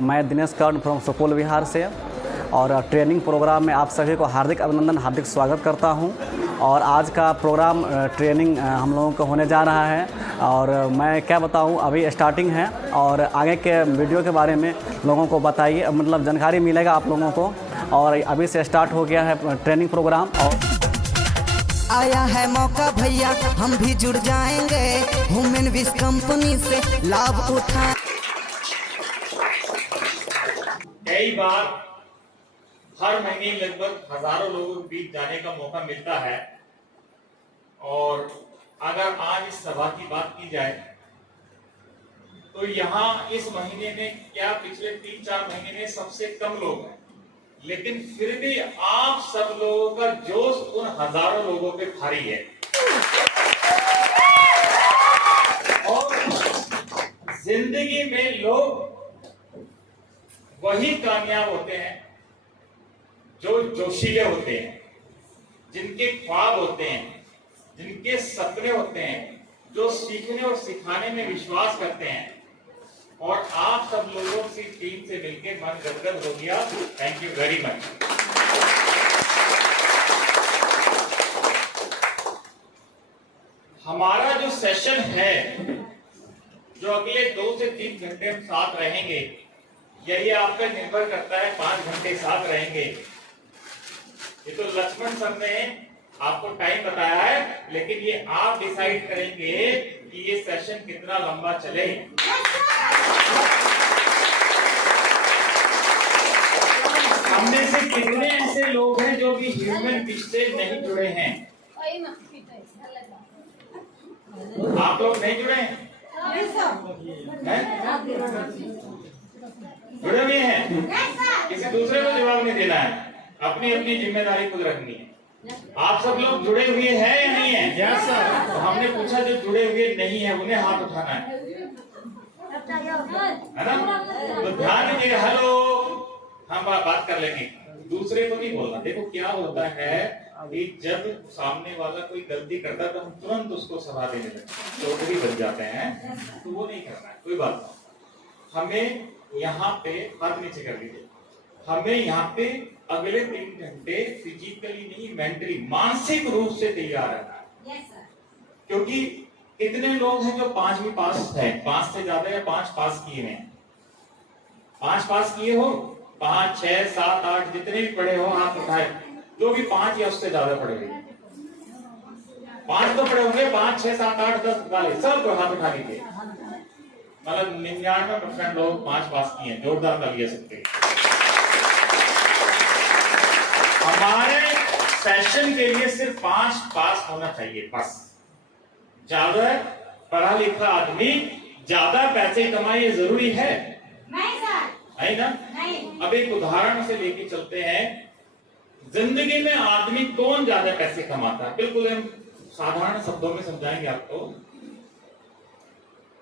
मैं दिनेश कर्ण फ्रॉम सुपौल बिहार से और ट्रेनिंग प्रोग्राम में आप सभी को हार्दिक अभिनंदन, हार्दिक स्वागत करता हूं। और आज का प्रोग्राम ट्रेनिंग हम लोगों को होने जा रहा है और मैं क्या बताऊं, अभी स्टार्टिंग है और आगे के वीडियो के बारे में लोगों को बताइए, मतलब जानकारी मिलेगा आप लोगों को। और अभी से स्टार्ट हो गया है ट्रेनिंग प्रोग्राम और आया है मौका भैया, हम भी जुड़ जाएंगे ह्यूमन विश कंपनी से लाभ उठा। कई बार हर महीने लगभग हजारों लोगों के बीच जाने का मौका मिलता है। और अगर आज इस सभा की बात की जाए तो यहाँ इस महीने में क्या पिछले 3-4 महीने में सबसे कम लोग हैं, लेकिन फिर भी आप सब लोगों का जोश उन हजारों लोगों पे भारी है। और जिंदगी में लोग वही कामयाब होते हैं जो जोशीले होते हैं, जिनके ख्वाब होते हैं, जिनके सपने होते हैं, जो सीखने और सिखाने में विश्वास करते हैं। और आप सब लोगों की टीम से मिलकर मन गदगद हो गया। Thank you very much. हमारा जो सेशन है, जो अगले 2 से 3 घंटे हम साथ रहेंगे, यही आप पे निर्भर करता है 5 घंटे साथ रहेंगे। ये तो लक्ष्मण सर ने आपको टाइम बताया है, लेकिन ये आप डिसाइड करेंगे कि ये सेशन कितना लंबा चले। हमने से कितने ऐसे लोग हैं जो भी ह्यूमन विश से नहीं जुड़े हैं? आप लोग नहीं जुड़े हैं? जुड़े हुए हैं? किसी दूसरे को जवाब नहीं देना है, अपनी अपनी जिम्मेदारी खुद रखनी है। आप सब लोग जुड़े हुए हैं या नहीं है? Yes sir. तो हमने पूछा जो जुड़े हुए नहीं है उन्हें हाथ उठाना है ना? तो ध्यान दीजिएगा। हेलो, हम बात कर लेंगे, दूसरे को नहीं बोलना। देखो क्या होता है कि जब सामने वाला कोई गलती करता है तो हम तुरंत उसको सलाह देने लगते हैं, चौधरी बन जाते हैं, तो वो नहीं करना है। कोई बात नहीं, हमें यहाँ पे हाथ नीचे कर लीजिए। हमें यहाँ पे अगले 3 घंटे फिजिकली नहीं, मेंटली, मानसिक रूप से तैयार रहना है। क्योंकि इतने लोग हैं जो 5वीं पास है, 5 से ज्यादा या 5 पास किए हैं। 5 पास किए हो, 5, 6, 7, 8 जितने भी पढ़े हो हाथ उठाए। जो भी 5 या उससे ज्यादा पढ़े हुए, 5 तो पढ़े होंगे, 5, 6, 7, 8, 10 वाले सब हाथ उठा लीजिए। मतलब 99% लोग 5 पास किए हैं। जोरदार तालियां सकते। हमारे सेशन के लिए सिर्फ 5 पास होना चाहिए बस। ज्यादा पढ़ा लिखा आदमी ज्यादा पैसे कमाए, ये जरूरी है? नहीं सर। है ना? नहीं। अब एक उदाहरण से लेके चलते हैं। जिंदगी में आदमी कौन ज्यादा पैसे कमाता है? बिल्कुल हम साधारण शब्दों में समझाएंगे आपको।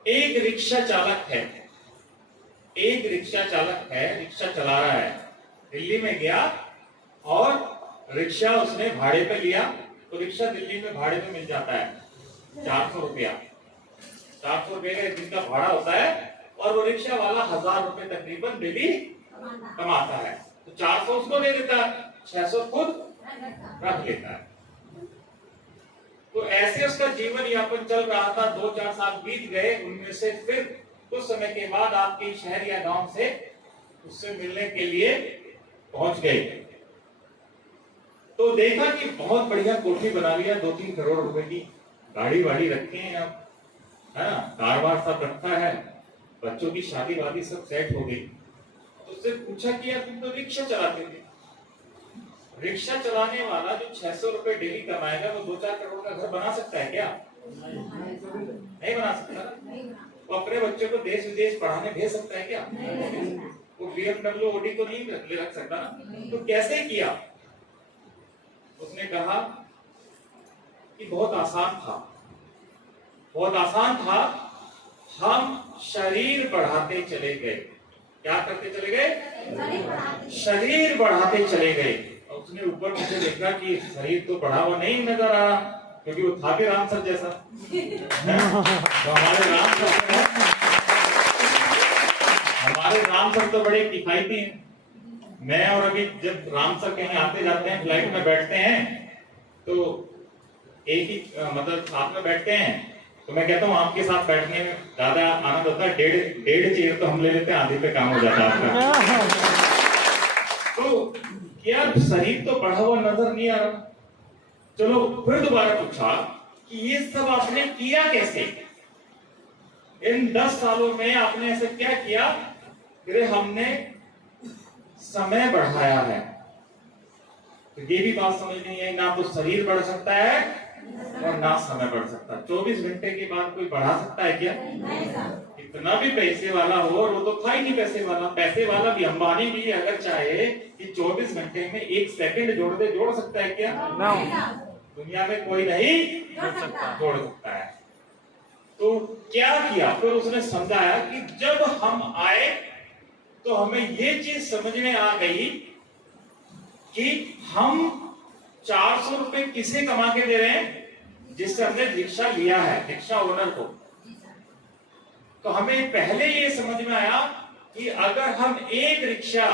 एक रिक्शा चालक है, रिक्शा चला रहा है। दिल्ली में गया और रिक्शा उसने भाड़े पे लिया, तो रिक्शा दिल्ली में भाड़े पे मिल जाता है 400 रुपया। 400 रुपये का एक दिन का भाड़ा होता है और वो रिक्शा वाला 1000 रुपए तकरीबन डेली कमाता है। तो 400 उसको दे देता है, 600 खुद रख लेता है। तो ऐसे उसका जीवन यापन चल रहा था। 2-4 साल बीत गए, उनमें से फिर कुछ समय के बाद आपके शहर या गांव से उससे मिलने के लिए पहुंच गए। तो देखा कि बहुत बढ़िया कोठी बना लिया, 2-3 करोड़ रुपए की गाड़ी वाड़ी रखे हैं, अब है ना, कार-वार सब रखा है, बच्चों की शादी वादी सब सेट हो गई। तो उससे पूछा कि यार तुम तो रिक्शा चलाते थे, रिक्शा चलाने वाला जो 600 रुपए डेली कमाएगा वो 2-4 करोड़ का घर बना सकता है क्या? नहीं बना सकता। वो अपने बच्चों को देश विदेश पढ़ाने भेज सकता है क्या? वो BMW ऑडी को नहीं रख सकता ना। तो कैसे किया? उसने कहा कि बहुत आसान था, बहुत आसान था। हम शरीर बढ़ाते चले गए। क्या करते चले गए? शरीर बढ़ाते चले गए। उसने ऊपर मुझे देखा कि शरीर तो बढ़ा हुआ नहीं नजर आ रहा, क्योंकि वो था भी राम सर जैसा। तो हमारे राम सर हमारे राम सर तो बड़े किफायती हैं। मैं और अभी जब राम सर कहीं आते जाते हैं, फ्लाइट में बैठते हैं तो एक ही मतलब साथ में बैठते हैं, तो मैं कहता हूँ आपके साथ बैठने में ज्यादा आनंद होता है। डेढ़ चेयर तो हम ले लेते हैं, आधे पे काम हो जाता है आपका। तो क्या शरीर तो बढ़ा हुआ नजर नहीं आ रहा? चलो फिर दोबारा पूछा कि ये सब आपने किया कैसे? इन 10 सालों में आपने ऐसे क्या किया? फिर हमने समय बढ़ाया है। तो ये भी बात समझनी है, ना तो शरीर बढ़ सकता है और ना समय बढ़ सकता। 24 घंटे के बाद कोई बढ़ा सकता है क्या? इतना भी पैसे वाला हो, और वो तो था ही नहीं पैसे वाला। पैसे वाला भी, अंबानी भी अगर चाहे कि 24 घंटे में 1 सेकंड जोड़ सकता है क्या? दुनिया में कोई नहीं जोड़ सकता है। तो क्या किया? फिर उसने समझाया कि जब हम आए तो हमें ये चीज समझ में आ गई कि हम 400 रुपए किसे कमा के दे रहे हैं? जिससे हमने रिक्शा लिया है, रिक्शा ओनर को। तो हमें पहले ये समझ में आया कि अगर हम एक रिक्शा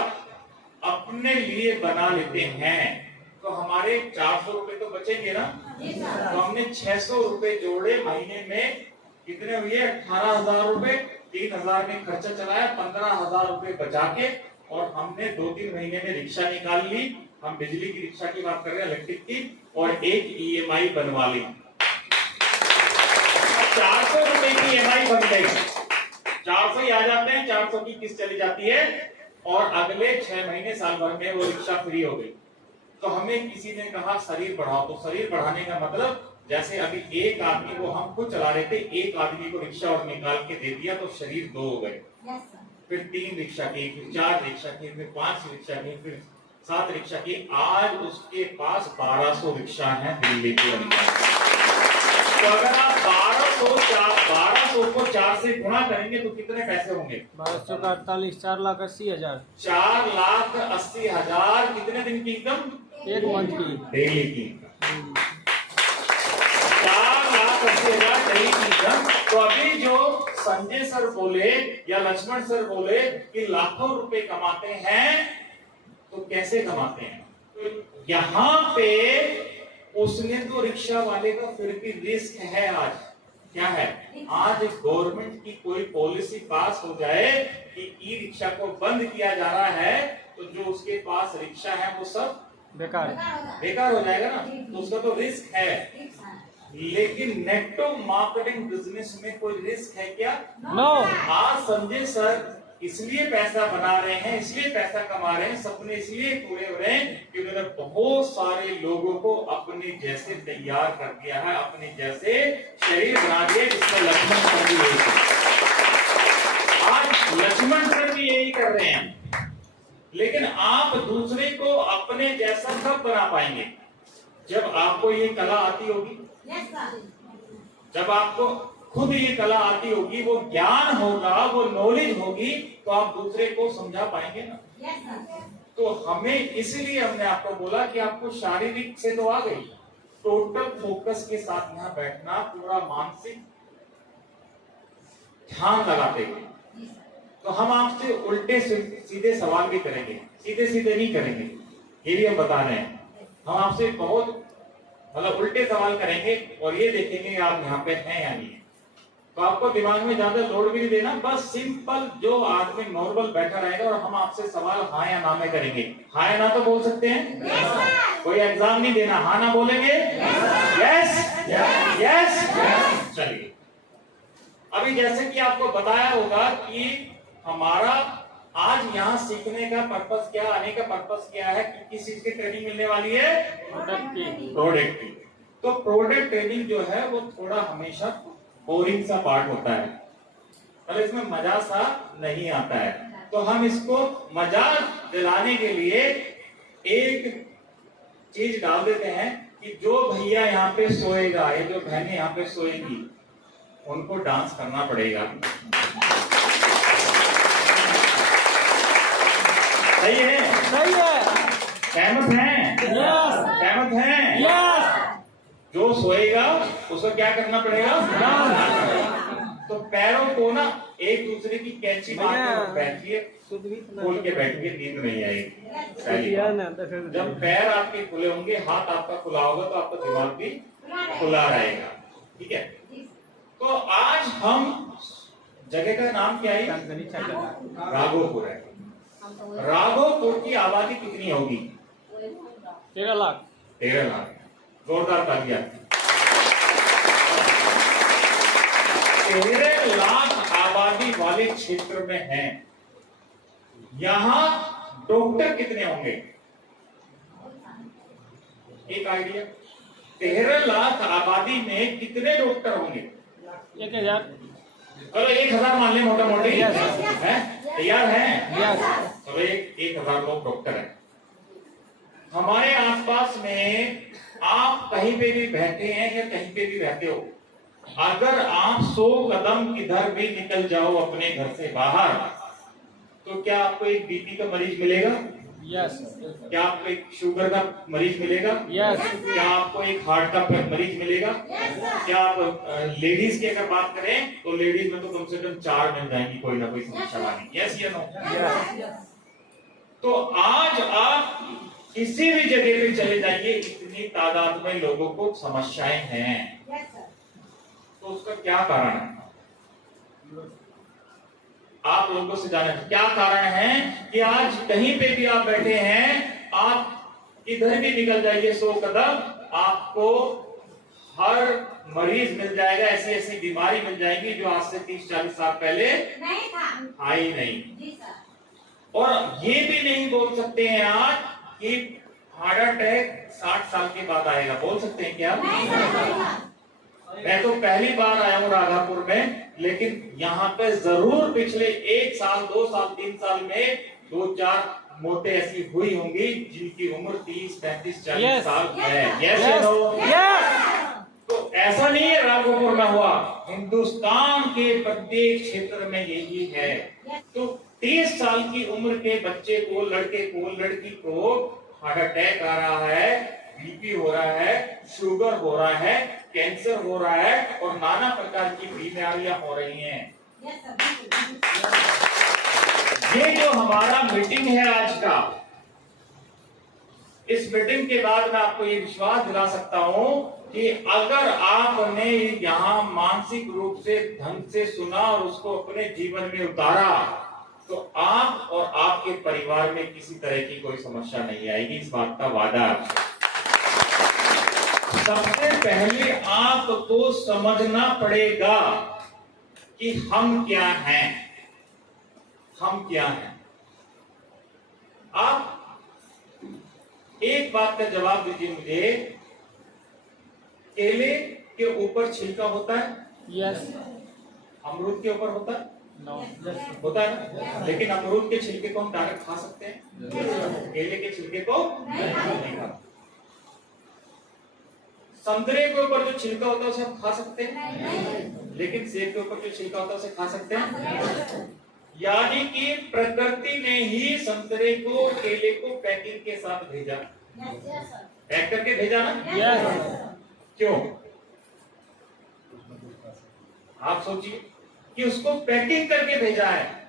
अपने लिए बना लेते हैं तो हमारे 400 रुपए तो बचेंगे ना। तो हमने 600 रुपए जोड़े, महीने में कितने हुए? 18,000 रुपए। 3,000 में खर्चा चलाया, 15,000 रुपए बचा के, और हमने 2-3 महीने में रिक्शा निकाल ली। हम बिजली की रिक्शा की बात कर रहे हैं, इलेक्ट्रिक की, और एक EMI बनवा ली। 400 रुपए की EMI बन गई। 400 ही आ जाते हैं, 400 की किस्त चली जाती है, और अगले 6 महीने साल भर में वो रिक्शा फ्री हो गई। तो हमें किसी ने कहा शरीर बढ़ाओ। तो शरीर बढ़ाने का मतलब, जैसे अभी एक आदमी को हम खुद चला रहे थे, एक आदमी को रिक्शा और निकाल के दे दिया तो शरीर 2 हो गए। फिर 3 रिक्शा की, फिर 4 रिक्शा की, फिर 5 रिक्शा की, फिर 7 रिक्शा की। आज उसके पास 1200 रिक्शा है दिल्ली के अंदर। तो अगर आप 1200 को 4 से गुणा करेंगे तो कितने पैसे होंगे? 1200 का 48, 4,80,000। 4,80,000 कितने दिन की इनकम? एक मंथ की, डेली की इनकम। 4,80,000 डेली की इनकम। तो अभी जो संजय सर बोले या लक्ष्मण सर बोले कि लाखों रुपए कमाते हैं, तो कैसे कमाते हैं? तो यहाँ पे उसने तो रिक्शा वाले का फिर भी रिस्क है। आज क्या है? आज गवर्नमेंट की कोई पॉलिसी पास हो जाए कि ई रिक्शा को बंद किया जा रहा है, तो जो उसके पास रिक्शा है वो सब बेकार हो जाएगा ना। तो उसका तो रिस्क है। लेकिन नेटो मार्केटिंग बिजनेस में कोई रिस्क है क्या? नो। आज संजय सर इसलिए पैसा बना रहे हैं, इसलिए पैसा कमा रहे हैं, सपने इसलिए पूरे हो रहे हैं कि उन्होंने बहुत सारे लोगों को अपने जैसे तैयार कर दिया है, अपने जैसे शरीर बना दिया, जिसमें लक्ष्मण सर भी यही थे। आज लक्ष्मण सर भी यही कर रहे हैं। लेकिन आप दूसरे को अपने जैसा कब बना पाएंगे? जब आपको ये कला आती होगी, जब आपको खुद ये कला आती होगी, वो ज्ञान होगा, वो नॉलेज होगी, तो आप दूसरे को समझा पाएंगे ना। तो हमें इसलिए हमने आपको बोला कि आपको शारीरिक से तो आ गई, टोटल फोकस के साथ यहाँ बैठना, पूरा मानसिक ध्यान लगाते हुए। तो हम आपसे उल्टे सीधे सवाल भी करेंगे, सीधे सीधे नहीं करेंगे, ये भी हम बता रहे हैं। हम आपसे बहुत मतलब उल्टे सवाल करेंगे और ये देखेंगे आप यहाँ पे हैं या नहीं। तो आपको दिमाग में ज्यादा लोड भी नहीं देना, बस सिंपल जो आदमी नॉर्मल बैठा रहेगा और हम आपसे सवाल हाँ या ना में करेंगे। हाँ या ना तो बोल सकते हैं, कोई एग्जाम नहीं देना, हाँ ना बोलेंगे, यस यस। चलिए, अभी जैसे कि आपको बताया होगा कि हमारा आज यहाँ सीखने का पर्पस क्या, आने का पर्पस क्या है, कि किस चीज की ट्रेनिंग मिलने वाली है? प्रोडक्ट की। तो प्रोडक्ट ट्रेनिंग जो है वो थोड़ा हमेशा बोरिंग सा पार्ट होता है, मतलब इसमें मजा सा नहीं आता है। तो हम इसको मजा दिलाने के लिए एक चीज डाल देते हैं कि जो भैया यहाँ पे सोएगा, ये जो बहनें यहाँ पे सोएगी, उनको डांस करना पड़ेगा। सही है? सही है। सहमत हैं? सहमत हैं? जो सोएगा उसको क्या करना पड़ेगा? तो पैरों को ना एक दूसरे की कैंची मार के बैठिए, शुद्ध भी खोल के बैठिए, नींद नहीं आएगी। पहली बात। जब पैर आपके खुले होंगे, हाथ आपका खुला होगा, तो आपका दिमाग भी खुला रहेगा। ठीक है, तो आज हम जगह का नाम क्या है? राघोपुर है। राघोपुर की आबादी कितनी होगी? 13 लाख। 13 लाख। जोरदार तालियां। 13 लाख आबादी वाले क्षेत्र में हैं। यहां डॉक्टर कितने होंगे? एक आइडिया। 13 लाख आबादी में कितने डॉक्टर होंगे? 1000। चलो 1000 मान लें मोटा मोटी। है तैयार है? चलो 1000 लोग डॉक्टर हैं। हमारे आसपास में आप कहीं पे भी बैठे हैं या कहीं पे भी रहते हो, अगर आप 100 कदम किधर भी निकल जाओ अपने घर से बाहर, तो क्या आपको एक बीपी का मरीज मिलेगा? यस। क्या आपको एक शुगर का मरीज मिलेगा? यस। क्या आपको एक हार्ट का मरीज मिलेगा? क्या आप लेडीज की अगर बात करें तो लेडीज में तो कम से कम 4 मिल जाएंगी कोई ना कोई समस्या वाली। यस या नो? तो आज आप किसी भी जगह पे चले जाइए, इतनी तादाद में लोगों को समस्याएं हैं। तो उसका क्या कारण है? आप लोगों से जाने क्या कारण है कि आज कहीं पे भी आप बैठे हैं, आप इधर भी निकल जाइए 100 कदम, आपको हर मरीज मिल जाएगा। ऐसी ऐसी बीमारी मिल जाएगी जो आज से 30-40 साल पहले नहीं था। आई नहीं। जी सर। और ये भी नहीं बोल सकते हैं आज कि हार्ट अटैक 60 साल के बाद आएगा। बोल सकते हैं क्या? नहीं सर। मैं तो पहली बार आया हूँ राघापुर में, लेकिन यहाँ पे जरूर पिछले 1 साल 2 साल 3 साल में 2-4 मौतें ऐसी हुई होंगी जिनकी उम्र 30, 35, 40 साल है। यस या नो? तो ऐसा नहीं है राघोपुर में हुआ, हिंदुस्तान के प्रत्येक क्षेत्र में यही है। तो 30 साल की उम्र के बच्चे को, लड़के को, लड़की को हार्ट अटैक आ रहा है, बीपी हो रहा है, शुगर हो रहा है, कैंसर हो रहा है और नाना प्रकार की बीमारियां हो रही हैं। ये जो हमारा मीटिंग है आज का, इस मीटिंग के बाद मैं आपको ये विश्वास दिला सकता हूं कि अगर आपने यहाँ मानसिक रूप से ढंग से सुना और उसको अपने जीवन में उतारा, तो आप और आपके परिवार में किसी तरह की कोई समस्या नहीं आएगी। इस बात का वादा है। सबसे पहले आपको समझना पड़ेगा कि हम क्या हैं। हम क्या हैं? आप एक बात का जवाब दीजिए मुझे, केले के ऊपर छिलका होता है? यस। अमरूद के ऊपर होता है? नो। होता है ना? लेकिन अमरूद के छिलके को हम डायरेक्ट खा सकते हैं, केले के छिलके को नहीं खा। संतरे के ऊपर जो छिलका होता है उसे हम खा सकते हैं, लेकिन सेब के ऊपर जो छिलका होता है उसे खा सकते हैं। यानी कि प्रकृति ने ही संतरे को, केले को पैकिंग के साथ भेजा, पैक करके भेजा ना? यस। क्यों? आप सोचिए कि उसको पैकिंग करके भेजा है।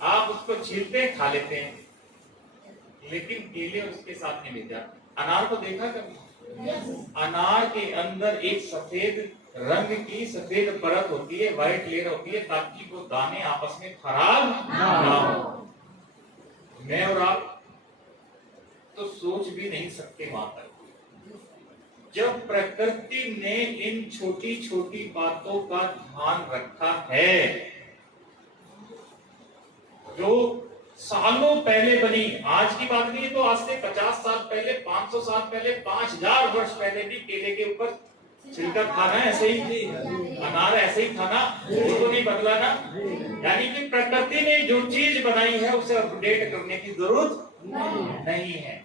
आप उसको छीलते हैं, खा लेते हैं, लेकिन केले उसके साथ नहीं भेजा। अनार को देखा कभी? अनार के अंदर एक सफेद रंग की सफेद परत होती है, व्हाइट लेयर होती है, ताकि वो दाने आपस में खराब ना हो। मैं और आप तो सोच भी नहीं सकते वहां तक। जब प्रकृति ने इन छोटी छोटी बातों का ध्यान रखा है, जो सालों पहले बनी, आज की बात नहीं, तो आज से 50 साल पहले, 500 साल पहले, 5000 वर्ष पहले भी केले के ऊपर छिलका खाना ऐसे ही, अनार ऐसे ही खाना, वो तो नहीं बदला ना। यानी कि प्रकृति ने जो चीज बनाई है उसे अपडेट करने की जरूरत नहीं है।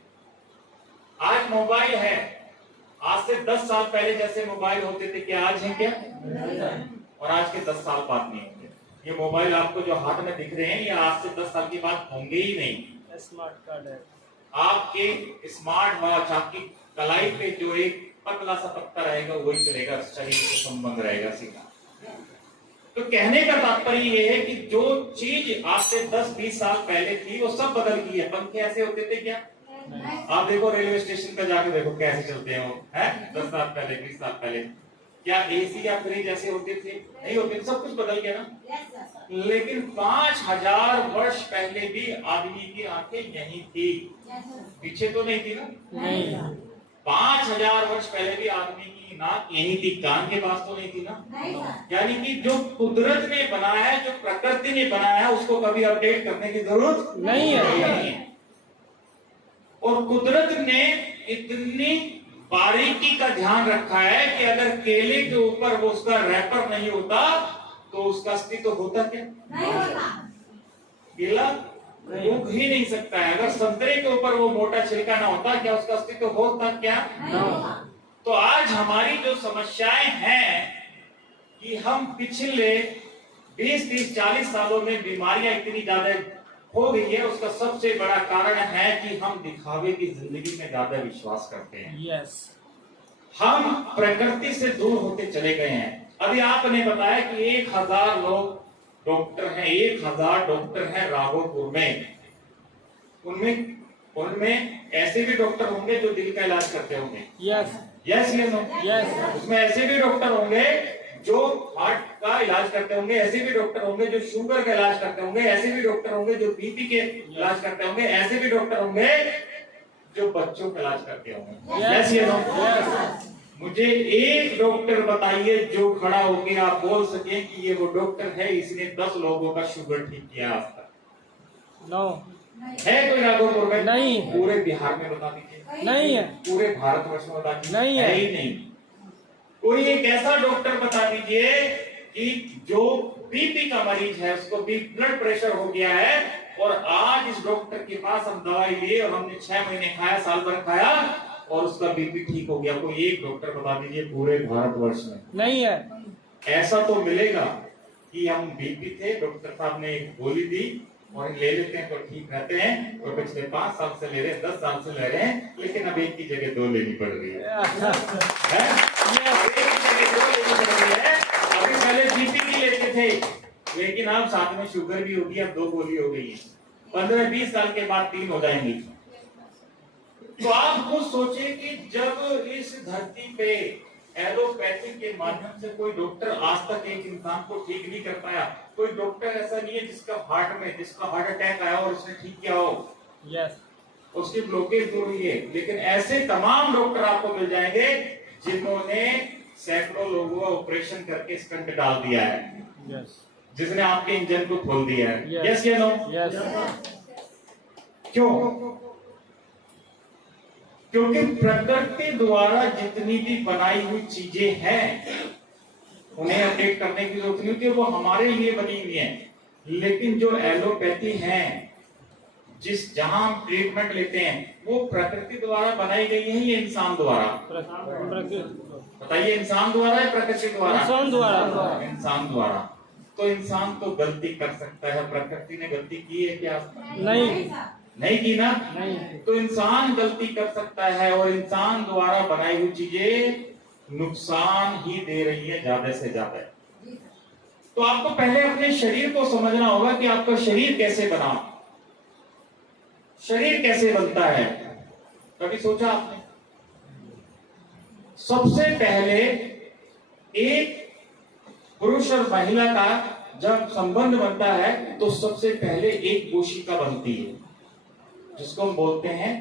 आज मोबाइल है, आज से 10 साल पहले जैसे मोबाइल होते थे क्या आज है क्या? और आज के 10 साल बाद नहीं होंगे। ये मोबाइल आपको जो हाथ में दिख रहे हैं, ये आज से 10 साल के बाद होंगे ही नहीं। स्मार्ट कार्ड है। आपके स्मार्ट वॉच, आपकी कलाई पे जो एक पतला सा पत्ता रहेगा वही चलेगा, शरीर से संबंध रहेगा सीधा। तो कहने का तात्पर्य ये है कि जो चीज आज से 10-20 साल पहले थी वो सब बदल गई है। पंखे ऐसे होते थे क्या? आप देखो रेलवे स्टेशन पे जाके देखो कैसे चलते हैं वो, है 10 साल पहले 20 साल पहले क्या एसी या फ्रिज ऐसे होते थे? नहीं होते, सब कुछ बदल गया ना। लेकिन 5000 वर्ष पहले भी आदमी की आंखें यही थी, पीछे तो नहीं थी ना। नहीं 5000 वर्ष पहले भी आदमी की नाक यही थी, कान के पास तो नहीं थी ना। यानी कि जो कुदरत ने बनाया है, जो प्रकृति ने बनाया है, उसको कभी अपडेट करने की जरूरत नहीं है। और कुदरत ने इतनी बारीकी का ध्यान रखा है कि अगर केले के ऊपर वो उसका रैपर नहीं होता तो उसका अस्तित्व होता क्या? केला उग ही नहीं सकता है। अगर संतरे के ऊपर वो मोटा छिलका ना होता, क्या उसका अस्तित्व होता क्या? तो आज हमारी जो समस्याएं हैं कि हम पिछले 20, 30, 40 सालों में बीमारियां इतनी ज्यादा हो गई है, उसका सबसे बड़ा कारण है कि हम दिखावे की जिंदगी में ज्यादा विश्वास करते हैं। यस हम प्रकृति से दूर होते चले गए हैं। अभी आपने बताया कि 1000 लोग डॉक्टर हैं, 1000 डॉक्टर हैं राघोपुर में। उनमें ऐसे भी डॉक्टर होंगे जो दिल का इलाज करते होंगे। यस यस या नो? यस उसमें ऐसे भी डॉक्टर होंगे जो हार्ट का इलाज करते होंगे, ऐसे भी डॉक्टर होंगे जो शुगर का इलाज करते होंगे, ऐसे भी डॉक्टर होंगे जो बीपी के इलाज करते होंगे, ऐसे भी डॉक्टर होंगे जो बच्चों का इलाज करते होंगे। यस या नो? मुझे एक डॉक्टर बताइए जो खड़ा होके आप बोल सके कि ये वो डॉक्टर है, इसने 10 लोगों का शुगर ठीक किया आज तक। नो है कोई राघोपुर में? नहीं। पूरे बिहार में बता दीजिए। नहीं है। पूरे भारतवर्ष में बता दीजिए। नहीं है। ही नहीं। कोई एक ऐसा डॉक्टर बता दीजिए कि जो बीपी का मरीज है, उसको भी ब्लड प्रेशर हो गया है और आज इस डॉक्टर के पास हम दवाई लिए और हमने 6 महीने खाया, साल भर खाया और उसका बीपी ठीक हो गया। कोई एक डॉक्टर बता दीजिए पूरे भारतवर्ष में। नहीं है। ऐसा तो मिलेगा कि हम बीपी थे, डॉक्टर साहब ने एक गोली दी और ले लेते हैं तो ठीक रहते हैं, और पिछले 5 साल से ले रहे हैं, 10 साल से ले रहे हैं, लेकिन अब एक की जगह 2 लेनी पड़ रही है। एक की जगह 2 लेनी पड़ रही है। अभी पहले बीपी की लेते थे, लेकिन अब साथ में शुगर भी होगी, अब 2 गोली हो गई है। 15-20 साल के बाद 3 हो जाएंगी। तो आप खुद सोचे कि जब इस धरती पे एलोपैथी के माध्यम से कोई डॉक्टर आज तक एक इंसान को ठीक नहीं कर पाया, कोई डॉक्टर ऐसा नहीं है जिसका हार्ट अटैक आया और उसने ठीक किया हो, यस उसकी ब्लॉकेज दूर हुई है। लेकिन ऐसे तमाम डॉक्टर आपको मिल जाएंगे जिन्होंने सैकड़ों लोगों का ऑपरेशन करके स्टंट डाल दिया है, यस जिसने आपके इंजन को खोल दिया है। Yes. यस या नो? यस क्यों? क्योंकि प्रकृति द्वारा जितनी भी बनाई हुई चीजें हैं उन्हें अपडेट करने की जरूरत नहीं होती, वो हमारे लिए बनी हुई है। लेकिन जो एलोपैथी है, जहां हम ट्रीटमेंट लेते हैं, वो प्रकृति द्वारा बनाई गई है या इंसान द्वारा? बताइए, इंसान द्वारा या प्रकृति द्वारा? इंसान द्वारा। इंसान द्वारा। तो इंसान तो गलती कर सकता है, प्रकृति ने गलती की है क्या? नहीं की ना। नहीं। तो इंसान गलती कर सकता है और इंसान द्वारा बनाई हुई चीजें नुकसान ही दे रही है ज्यादा से ज्यादा। तो आपको पहले अपने शरीर को समझना होगा कि आपका शरीर कैसे बना, शरीर कैसे बनता है। कभी सोचा आपने? सबसे पहले एक पुरुष और महिला का जब संबंध बनता है तो सबसे पहले एक कोशिका बनती है जिसको हम बोलते हैं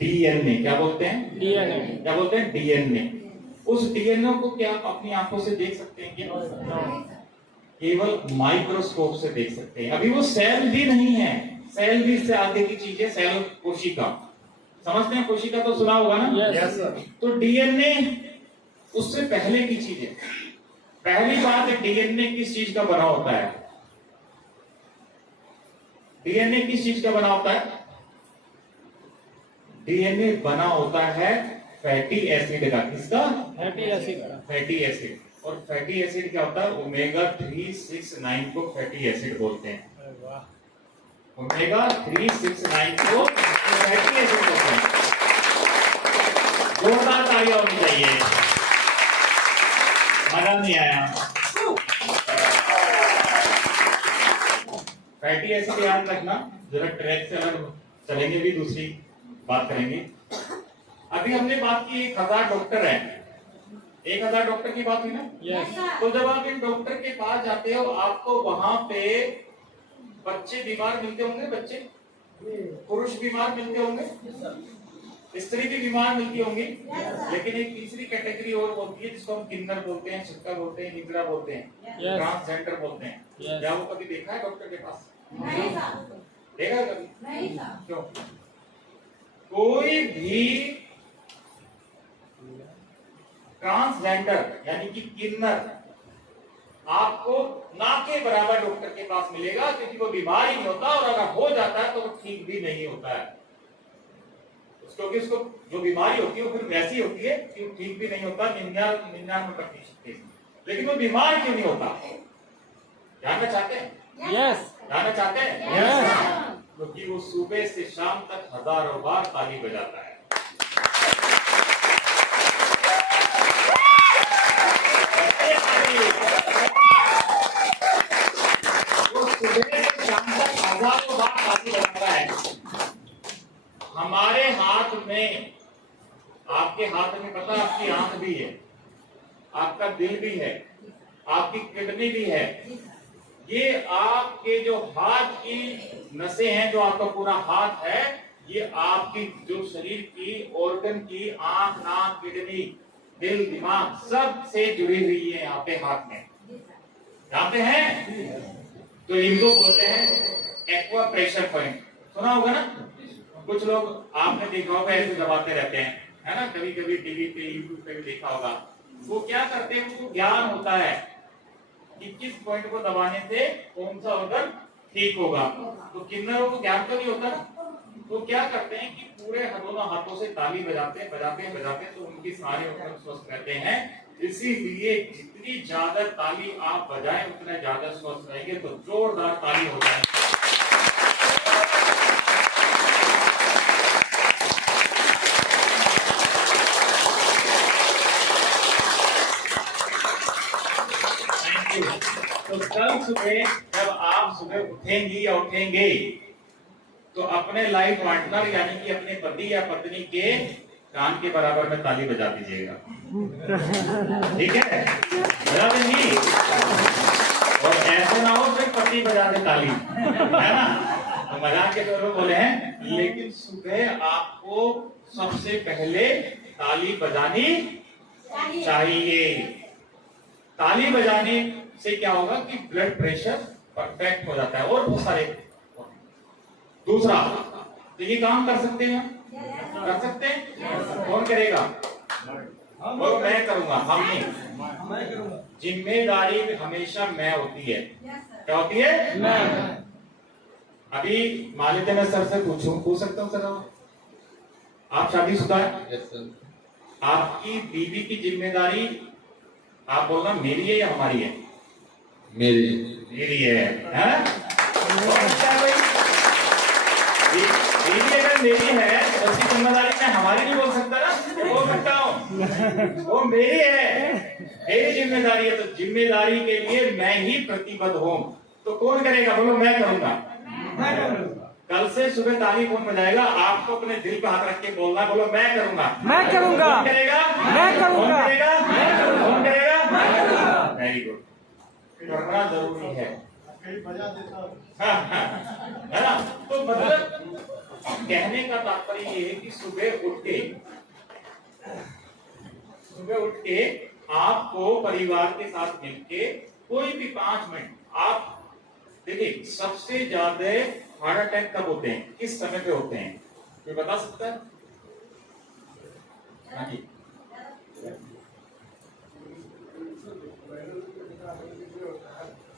डीएनए। क्या बोलते हैं? डीएनए। क्या बोलते हैं? डीएनए। उस डीएनए को क्या आप अपनी आंखों से देख सकते हैं क्या? केवल माइक्रोस्कोप से देख सकते हैं। अभी वो सेल भी नहीं है, सेल भी इससे आगे की चीज है। सेल कोशिका समझते हैं? कोशिका तो सुना होगा ना? Yes sir. तो डीएनए उससे पहले की चीज है। पहली बात है, डीएनए किस चीज का बना होता है? डीएनए किस चीज का बना होता है? डीएनए बना होता है फैटी एसिड का। किसका? Fatty acid. Fatty acid. और फैटी एसिड क्या होता है? ओमेगा 369 को फैटी एसिड बोलते हैं। वाह। ओमेगा 369 को फैटी एसिड बोलते हैं। जोरदार तालियां होनी चाहिए, मजा नहीं आया। फैटी एसिड याद रखना, जरा ट्रैक से अलग चलेंगे, भी दूसरी बात करेंगे। अभी हमने बात की 1000 डॉक्टर हैं, 1000 डॉक्टर की बात हुई ना। यस तो जब आप इन डॉक्टर के पास जाते हो, आपको वहां पे बच्चे बीमार मिलते होंगे, बच्चे पुरुष बीमार मिलते होंगे, स्त्री भी बीमार मिलती होंगी, लेकिन एक तीसरी कैटेगरी और होती है जिसको हम किन्नर बोलते हैं, छिक्का बोलते हैं, निगरा बोलते हैं, Yes. ट्रांसजेंडर बोलते हैं। Yes. क्या वो कभी देखा है डॉक्टर के पास? नहीं था, देखा है कभी? नहीं था। क्यों? कोई भी ट्रांसजेंडर यानी कि किन्नर आपको ना के बराबर डॉक्टर के पास मिलेगा, क्योंकि वो बीमार ही नहीं होता, और अगर हो जाता है तो वो ठीक भी नहीं होता है, क्योंकि उसको जो बीमारी होती है वो फिर वैसी होती है कि वो ठीक भी नहीं होता 99%। लेकिन वो बीमार क्यों नहीं होता? जानना चाहते हैं? यस जानना चाहते हैं? यस क्योंकि वो सुबह से शाम तक हजारों बार ताली बजाता है। वो सुबह से शाम तक हजारों बार ताली बजाता है। हमारे हाथ में, आपके हाथ में पता, आपकी आंख भी है, आपका दिल भी है, आपकी किडनी भी है। ये आपके जो हाथ की नसें हैं, जो आपका पूरा हाथ है, ये आपकी जो शरीर की ऑर्गन की आंख, नाक, किडनी, दिल, दिमाग सब से जुड़ी हुई है यहाँ पे हाथ में। जानते हैं? तो इनको बोलते हैं एक्वा प्रेशर पॉइंट। सुना होगा ना? कुछ लोग आपने देखा होगा ऐसे दबाते रहते हैं, है ना, कभी कभी टीवी पे, यूट्यूब पे भी देखा होगा। वो क्या करते हैं, उनको ज्ञान होता है कि किस पॉइंट को दबाने से कौन सा ऑर्गन ठीक होगा। तो किन्नरों को ज्ञान तो नहीं होता ना, तो क्या करते हैं कि पूरे दोनों हाथों से ताली बजाते हैं, तो उनकी सारे ऑर्गन स्वस्थ रहते हैं। इसीलिए जितनी ज्यादा ताली आप बजाएं उतना ज्यादा स्वस्थ रहेंगे। तो जोरदार ताली हो जाए। तो कल सुबह जब आप सुबह उठेंगी या उठेंगे, तो अपने लाइफ पार्टनर यानी कि अपने पति या पत्नी के कान के बराबर में ताली बजा दीजिएगा। ठीक है? बजा देंगी? और ऐसे ना हो सिर्फ पति बजा दे ताली, है ना? तो मजाक के तौर पर बोले हैं, लेकिन सुबह आपको सबसे पहले ताली बजानी चाहिए। ताली बजाने से क्या होगा कि ब्लड प्रेशर परफेक्ट हो जाता है, और बहुत सारे। दूसरा, तो ये काम कर सकते हैं, कर सकते हैं? कौन करेगा? और मैं करूंगा, हम नहीं। जिम्मेदारी हमेशा मैं होती है। क्या होती है? मैं। अभी मान लेते मैं सर से पूछ सकता हूँ, सर आप शादीशुदा है? आपकी बीवी की जिम्मेदारी आप बोलना मेरी है या हमारी है? मेरी है, है? बीवी अगर मेरी है तो उसकी जिम्मेदारी मैं हमारी नहीं बोल सकता ना, बोल सकता हूँ वो मेरी है, मेरी जिम्मेदारी है। तो जिम्मेदारी के लिए मैं ही प्रतिबद्ध हूँ। तो कौन करेगा? बोलो मैं करूंगा। कल से सुबह ताली कौन बजाएगा? आपको अपने दिल पे हाथ रख के बोलना, बोलो मैं करूंगा। मैं करूंगा। कौन करेगा? मैं करूंगा। कौन करेगा? कौन करेगा? Very good. करना जरूरी है, है ना? तो मतलब कहने का तात्पर्य ये है कि सुबह उठ के आपको परिवार के साथ मिलके कोई भी 5 मिनट आप देखिए। सबसे ज्यादा हार्ट अटैक कब होते हैं, किस समय पे होते हैं, कोई बता सकता है? हाँ जी,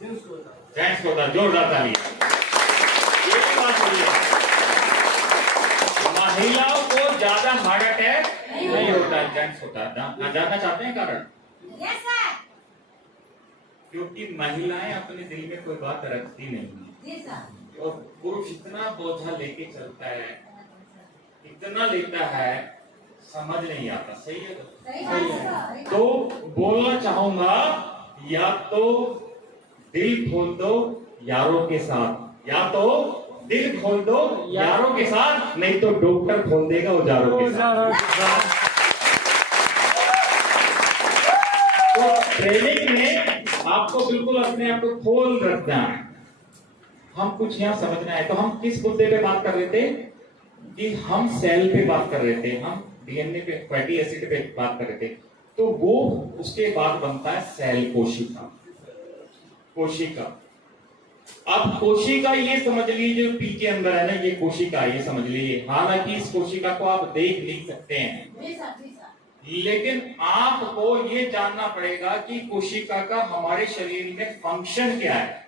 जेंट्स को होता है। जोरदार ताली। एक बात बोलिए, महिलाओं को ज्यादा हार्ट अटैक नहीं होता है, जेंट्स होता है। जानना चाहते हैं कारण? Yes sir. क्योंकि महिलाएं अपने दिल में कोई बात रखती नहीं है, जी सर। और पुरुष इतना बोझा लेके चलता है, इतना लेता है, समझ नहीं आता। सही है? सही बात है। तो बोलना चाहूंगा, या तो दिल खोल दो यारों के साथ, या तो दिल खोल दो यारों के साथ, नहीं तो डॉक्टर खोल देगा औजारों के साथ। तो ट्रेनिंग में आपको बिल्कुल अपने आप को खोल रखना है। हम कुछ यहाँ समझना है। तो हम किस मुद्दे पे बात कर रहे थे कि हम सेल पे बात कर रहे थे, हम डीएनए पे, फैटी एसिड पे बात कर रहे थे। तो वो उसके बाद बनता है सेल, कोशिका। कोशिका, अब कोशिका ये समझ लीजिए जो पी के अंदर है ना, ये कोशिका, ये समझ लीजिए। हालांकि इस कोशिका को आप देख नहीं सकते हैं, लेकिन आपको ये जानना पड़ेगा कि कोशिका का हमारे शरीर में फंक्शन क्या है।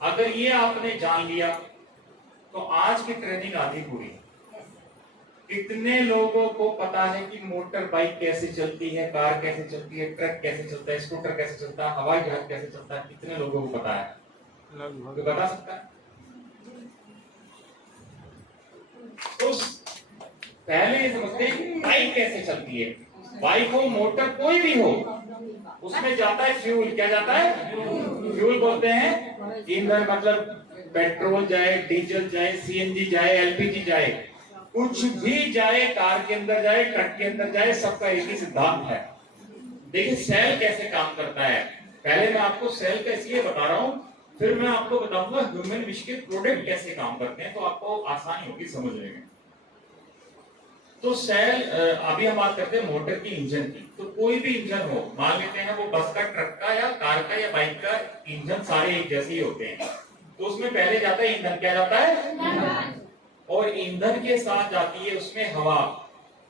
अगर ये आपने जान लिया तो आज की ट्रेनिंग आधी पूरी। कितने लोगों को पता है कि मोटर बाइक कैसे चलती है, कार कैसे चलती है, ट्रक कैसे चलता है, स्कूटर कैसे चलता है, हवाई जहाज कैसे चलता है? कितने लोगों को पता है? तो बता सकता है? तो पहले ये समझते हैं कि बाइक कैसे चलती है। बाइक हो, मोटर कोई भी हो, उसमें जाता है फ्यूल। क्या जाता है? फ्यूल बोलते हैं ईंधन। मतलब पेट्रोल जाए, डीजल जाए, सीएनजी जाए, एलपीजी जाए, कुछ भी जाए, कार के अंदर जाए, ट्रक के अंदर जाए, सबका एक ही सिद्धांत है। देखिए सेल कैसे काम करता है। पहले मैं आपको सेल का इसलिए बता रहा हूं, फिर मैं आपको बताऊंगा ह्यूमन विश के प्रोडक्ट कैसे काम करते हैं, तो आपको आसानी होगी समझने में। तो सेल, अभी हम बात करते हैं मोटर की, इंजन की। तो कोई भी इंजन हो, मान लेते हैं वो बस का, ट्रक का, या कार का, या बाइक का, इंजन सारे एक जैसे ही होते हैं। तो उसमें पहले जाता है ईंधन। क्या जाता है? और ईंधन के साथ जाती है उसमें हवा।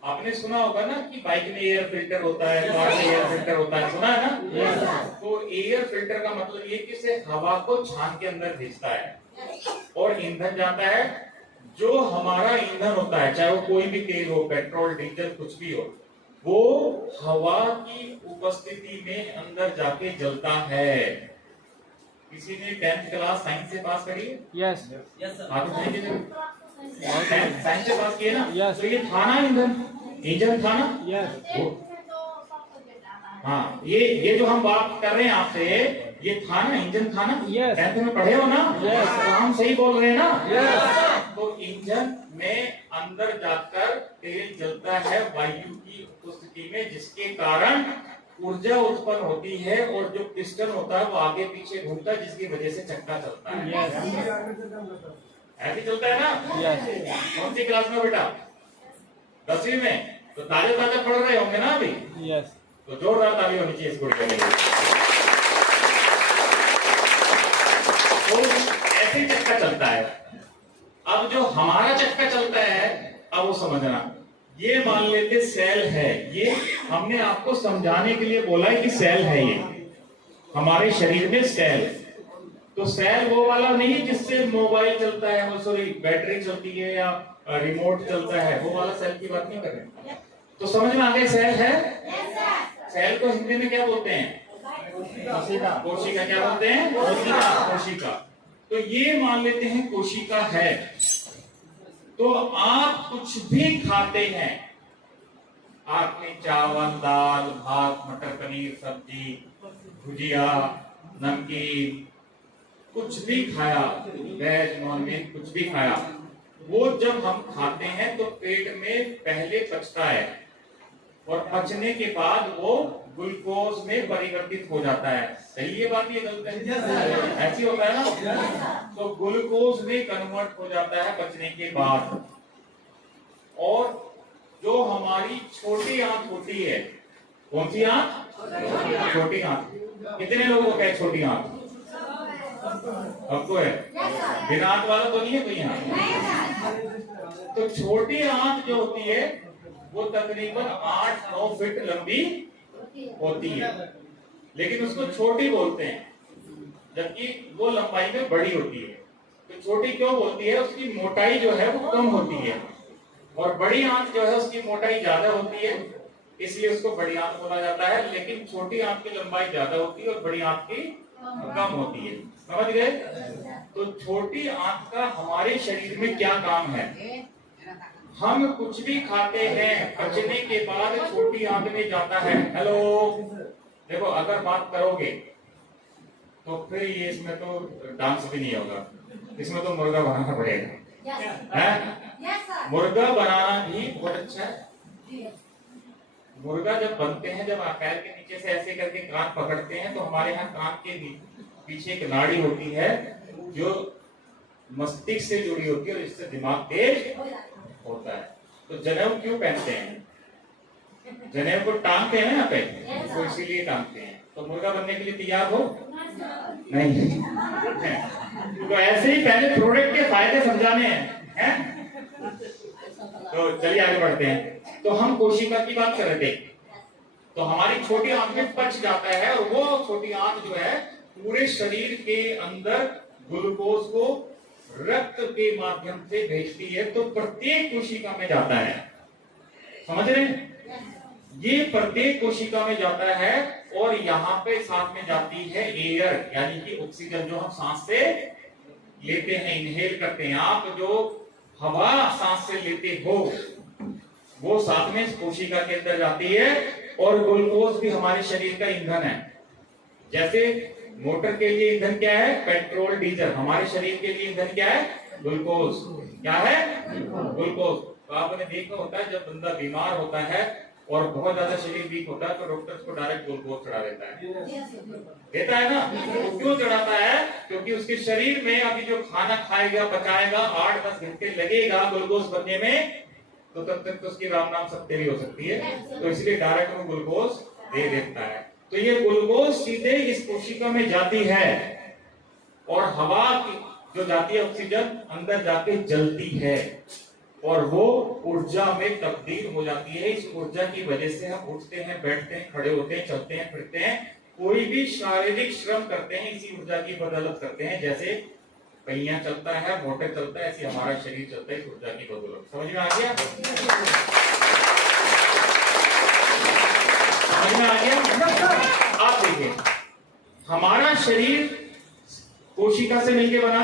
आपने सुना होगा ना कि बाइक में एयर फिल्टर होता है, कार में एयर फिल्टर होता है, सुना है ना? तो एयर फिल्टर का मतलब ये कि उसे हवा को छान के अंदर भेजता है। और ईंधन जाता है, जो हमारा ईंधन होता है, चाहे वो कोई भी तेल हो, पेट्रोल, डीजल, कुछ भी हो, वो हवा की उपस्थिति में अंदर जाके जलता है। किसी ने 10th क्लास साइंस से पास करी है? यस साइंस से पास किए ना? Yes. तो ये था ना ईंधन, इंजन था ना? यस हाँ, ये जो हम बात कर रहे हैं आपसे, ये था ना, इंजन था ना? Yes. 10th में पढ़े हो ना? Yes. तो हम सही बोल रहे हैं ना? Yes. तो इंजन में अंदर जाकर तेल जलता है वायु की उपस्थिति में, जिसके कारण ऊर्जा उत्पन्न होती है, और जो पिस्टन होता है वो आगे पीछे घूमता है, जिसकी वजह से चक्का चलता है। ऐसे चलता है ना? यस कौन सी क्लास में बेटा? 10वीं में। तो ताजे ताजे पढ़ रहे होंगे ना अभी? यस तो जोरदार ताली होनी चाहिए इस गुड़ के लिए। तो ऐसे चक्का चलता है। अब जो हमारा चक्का चलता है, अब वो समझना, ये मान लेते सेल है। ये हमने आपको समझाने के लिए बोला है कि सेल है, ये हमारे शरीर में सेल। तो सेल वो वाला नहीं जिससे मोबाइल चलता है, वो सॉरी बैटरी चलती है या रिमोट चलता है, वो वाला सेल की बात नहीं कर रहे। तो समझ में आ गया सेल है? सेल को हिंदी में क्या बोलते हैं? कोशिका। कोशिका क्या बोलते हैं? कोशिका। तो ये मान लेते हैं कोशिका है। तो आप कुछ भी खाते हैं, आपने चावल, दाल, भात, मटर पनीर, सब्जी, भुजिया, नमकीन, कुछ भी खाया, वेज नॉन वेज कुछ भी खाया, वो जब हम खाते हैं तो पेट में पहले पचता है, और पचने के बाद वो ग्लूकोज में परिवर्तित हो जाता है। सही है बात? ये गलत है? ऐसी होता है ना? तो ग्लूकोज में कन्वर्ट हो जाता है पचने के बाद। और जो हमारी छोटी आंत होती है, कौन सी आंत? छोटी आंत। कितने लोगों को है छोटी आंत? आपको है? बिना आंत वाला तो नहीं है कोई यहाँ? तो छोटी आंत जो होती है वो तकरीबन 8-9 फीट लंबी होती है, लेकिन उसको छोटी बोलते हैं, जबकि वो लंबाई में बड़ी होती है। तो छोटी क्यों बोलती है? उसकी मोटाई जो है वो कम होती है, और बड़ी आंत जो है उसकी मोटाई ज्यादा होती है, इसलिए उसको बड़ी आंत बोला जाता है। लेकिन छोटी आंत की लंबाई ज्यादा होती है और बड़ी आंत की कम होती है। समझ गए? तो छोटी आंत का हमारे शरीर में क्या काम है? हम कुछ भी खाते हैं, पचने के बाद छोटी आंत में जाता है। हेलो, देखो अगर बात करोगे तो फिर ये इसमें तो डांस भी नहीं होगा, इसमें तो मुर्गा बनाना पड़ेगा। Yes, sir. है Yes, sir. मुर्गा बनाना भी बहुत अच्छा है। मुर्गा जब बनते हैं, जब आप पैर के नीचे से ऐसे करके कान पकड़ते हैं तो हमारे यहाँ कान के पीछे एक नाड़ी होती है जो मस्तिष्क से जुड़ी होती है और इससे दिमाग तेज होता है। तो जनेऊ क्यों पहनते हैं? जनेऊ को टांगते हैं ना पे, तो इसीलिए टांगते हैं। तो मुर्गा बनने के लिए तैयार हो? नहीं। तो ऐसे ही पहले प्रोडक्ट के फायदे समझाने हैं। तो चलिए आगे बढ़ते हैं। तो हम कोशिका की बात कर रहे थे। तो हमारी छोटी आंत में पच जाता है और वो छोटी आंत जो है पूरे शरीर के अंदर ग्लूकोज को रक्त के माध्यम से भेजती है। तो प्रत्येक कोशिका में जाता है, समझ रहे हैं? ये प्रत्येक कोशिका में जाता है और यहाँ पे साथ में जाती है एयर, यानी कि ऑक्सीजन जो हम सांस से लेते हैं, इनहेल करते हैं। आप जो हवा सांस से लेते हो वो साथ में कोशिका के अंदर जाती है। और ग्लूकोज भी हमारे शरीर का ईंधन है। जैसे मोटर के लिए ईंधन क्या है? Petrol diesel. हमारे शरीर के लिए ईंधन क्या है? ग्लूकोज। क्या है? ग्लूकोज। तो आपने देखा होता है जब बंदा बीमार होता है और बहुत ज्यादा शरीर वीक होता है तो डॉक्टर को डायरेक्ट ग्लूकोज चढ़ा देता है, देता है ना? तो क्यों चढ़ाता है? क्योंकि उसके शरीर में अभी जो खाना खाएगा पचाएगा 8-10 घंटे लगेगा ग्लूकोज बनने में, तो तब तक तो उसकी राम नाम सत्य भी हो सकती है। तो इसलिए डायरेक्ट वो ग्लूकोज दे देता है। तो ये ग्लूकोज सीधे इस कोशिका में जाती है और हवा की जो जाती है ऑक्सीजन अंदर जाके जलती है और वो ऊर्जा में तब्दील हो जाती है। इस ऊर्जा की वजह से हम उठते हैं, बैठते हैं, खड़े होते हैं, चलते हैं, फिरते हैं, कोई भी शारीरिक श्रम करते हैं इसी ऊर्जा की बदौलत करते हैं। जैसे पहिया चलता है, मोटर चलता है, ऐसे हमारा शरीर चलता है इस ऊर्जा की बदौलत। समझ में आ गया? समझ में आ गया? आप देखिए हमारा शरीर कोशिका से मिलके बना।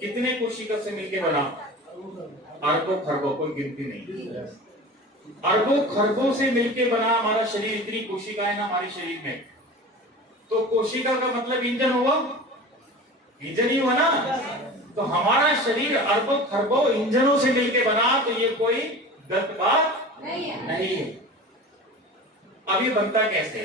कितने कोशिका से मिलके बना? अरबों खरबों, कोई गिनती नहीं। अरबों खरबों से मिलके बना हमारा शरीर। इतनी कोशिकाएं ना हमारे शरीर में। तो कोशिका का मतलब इंजन हुआ, इंजन ही हुआ ना। तो हमारा शरीर अरबों खरबों इंजनों से मिलके बना। तो ये कोई गलत बात नहीं है। अब ये बनता कैसे?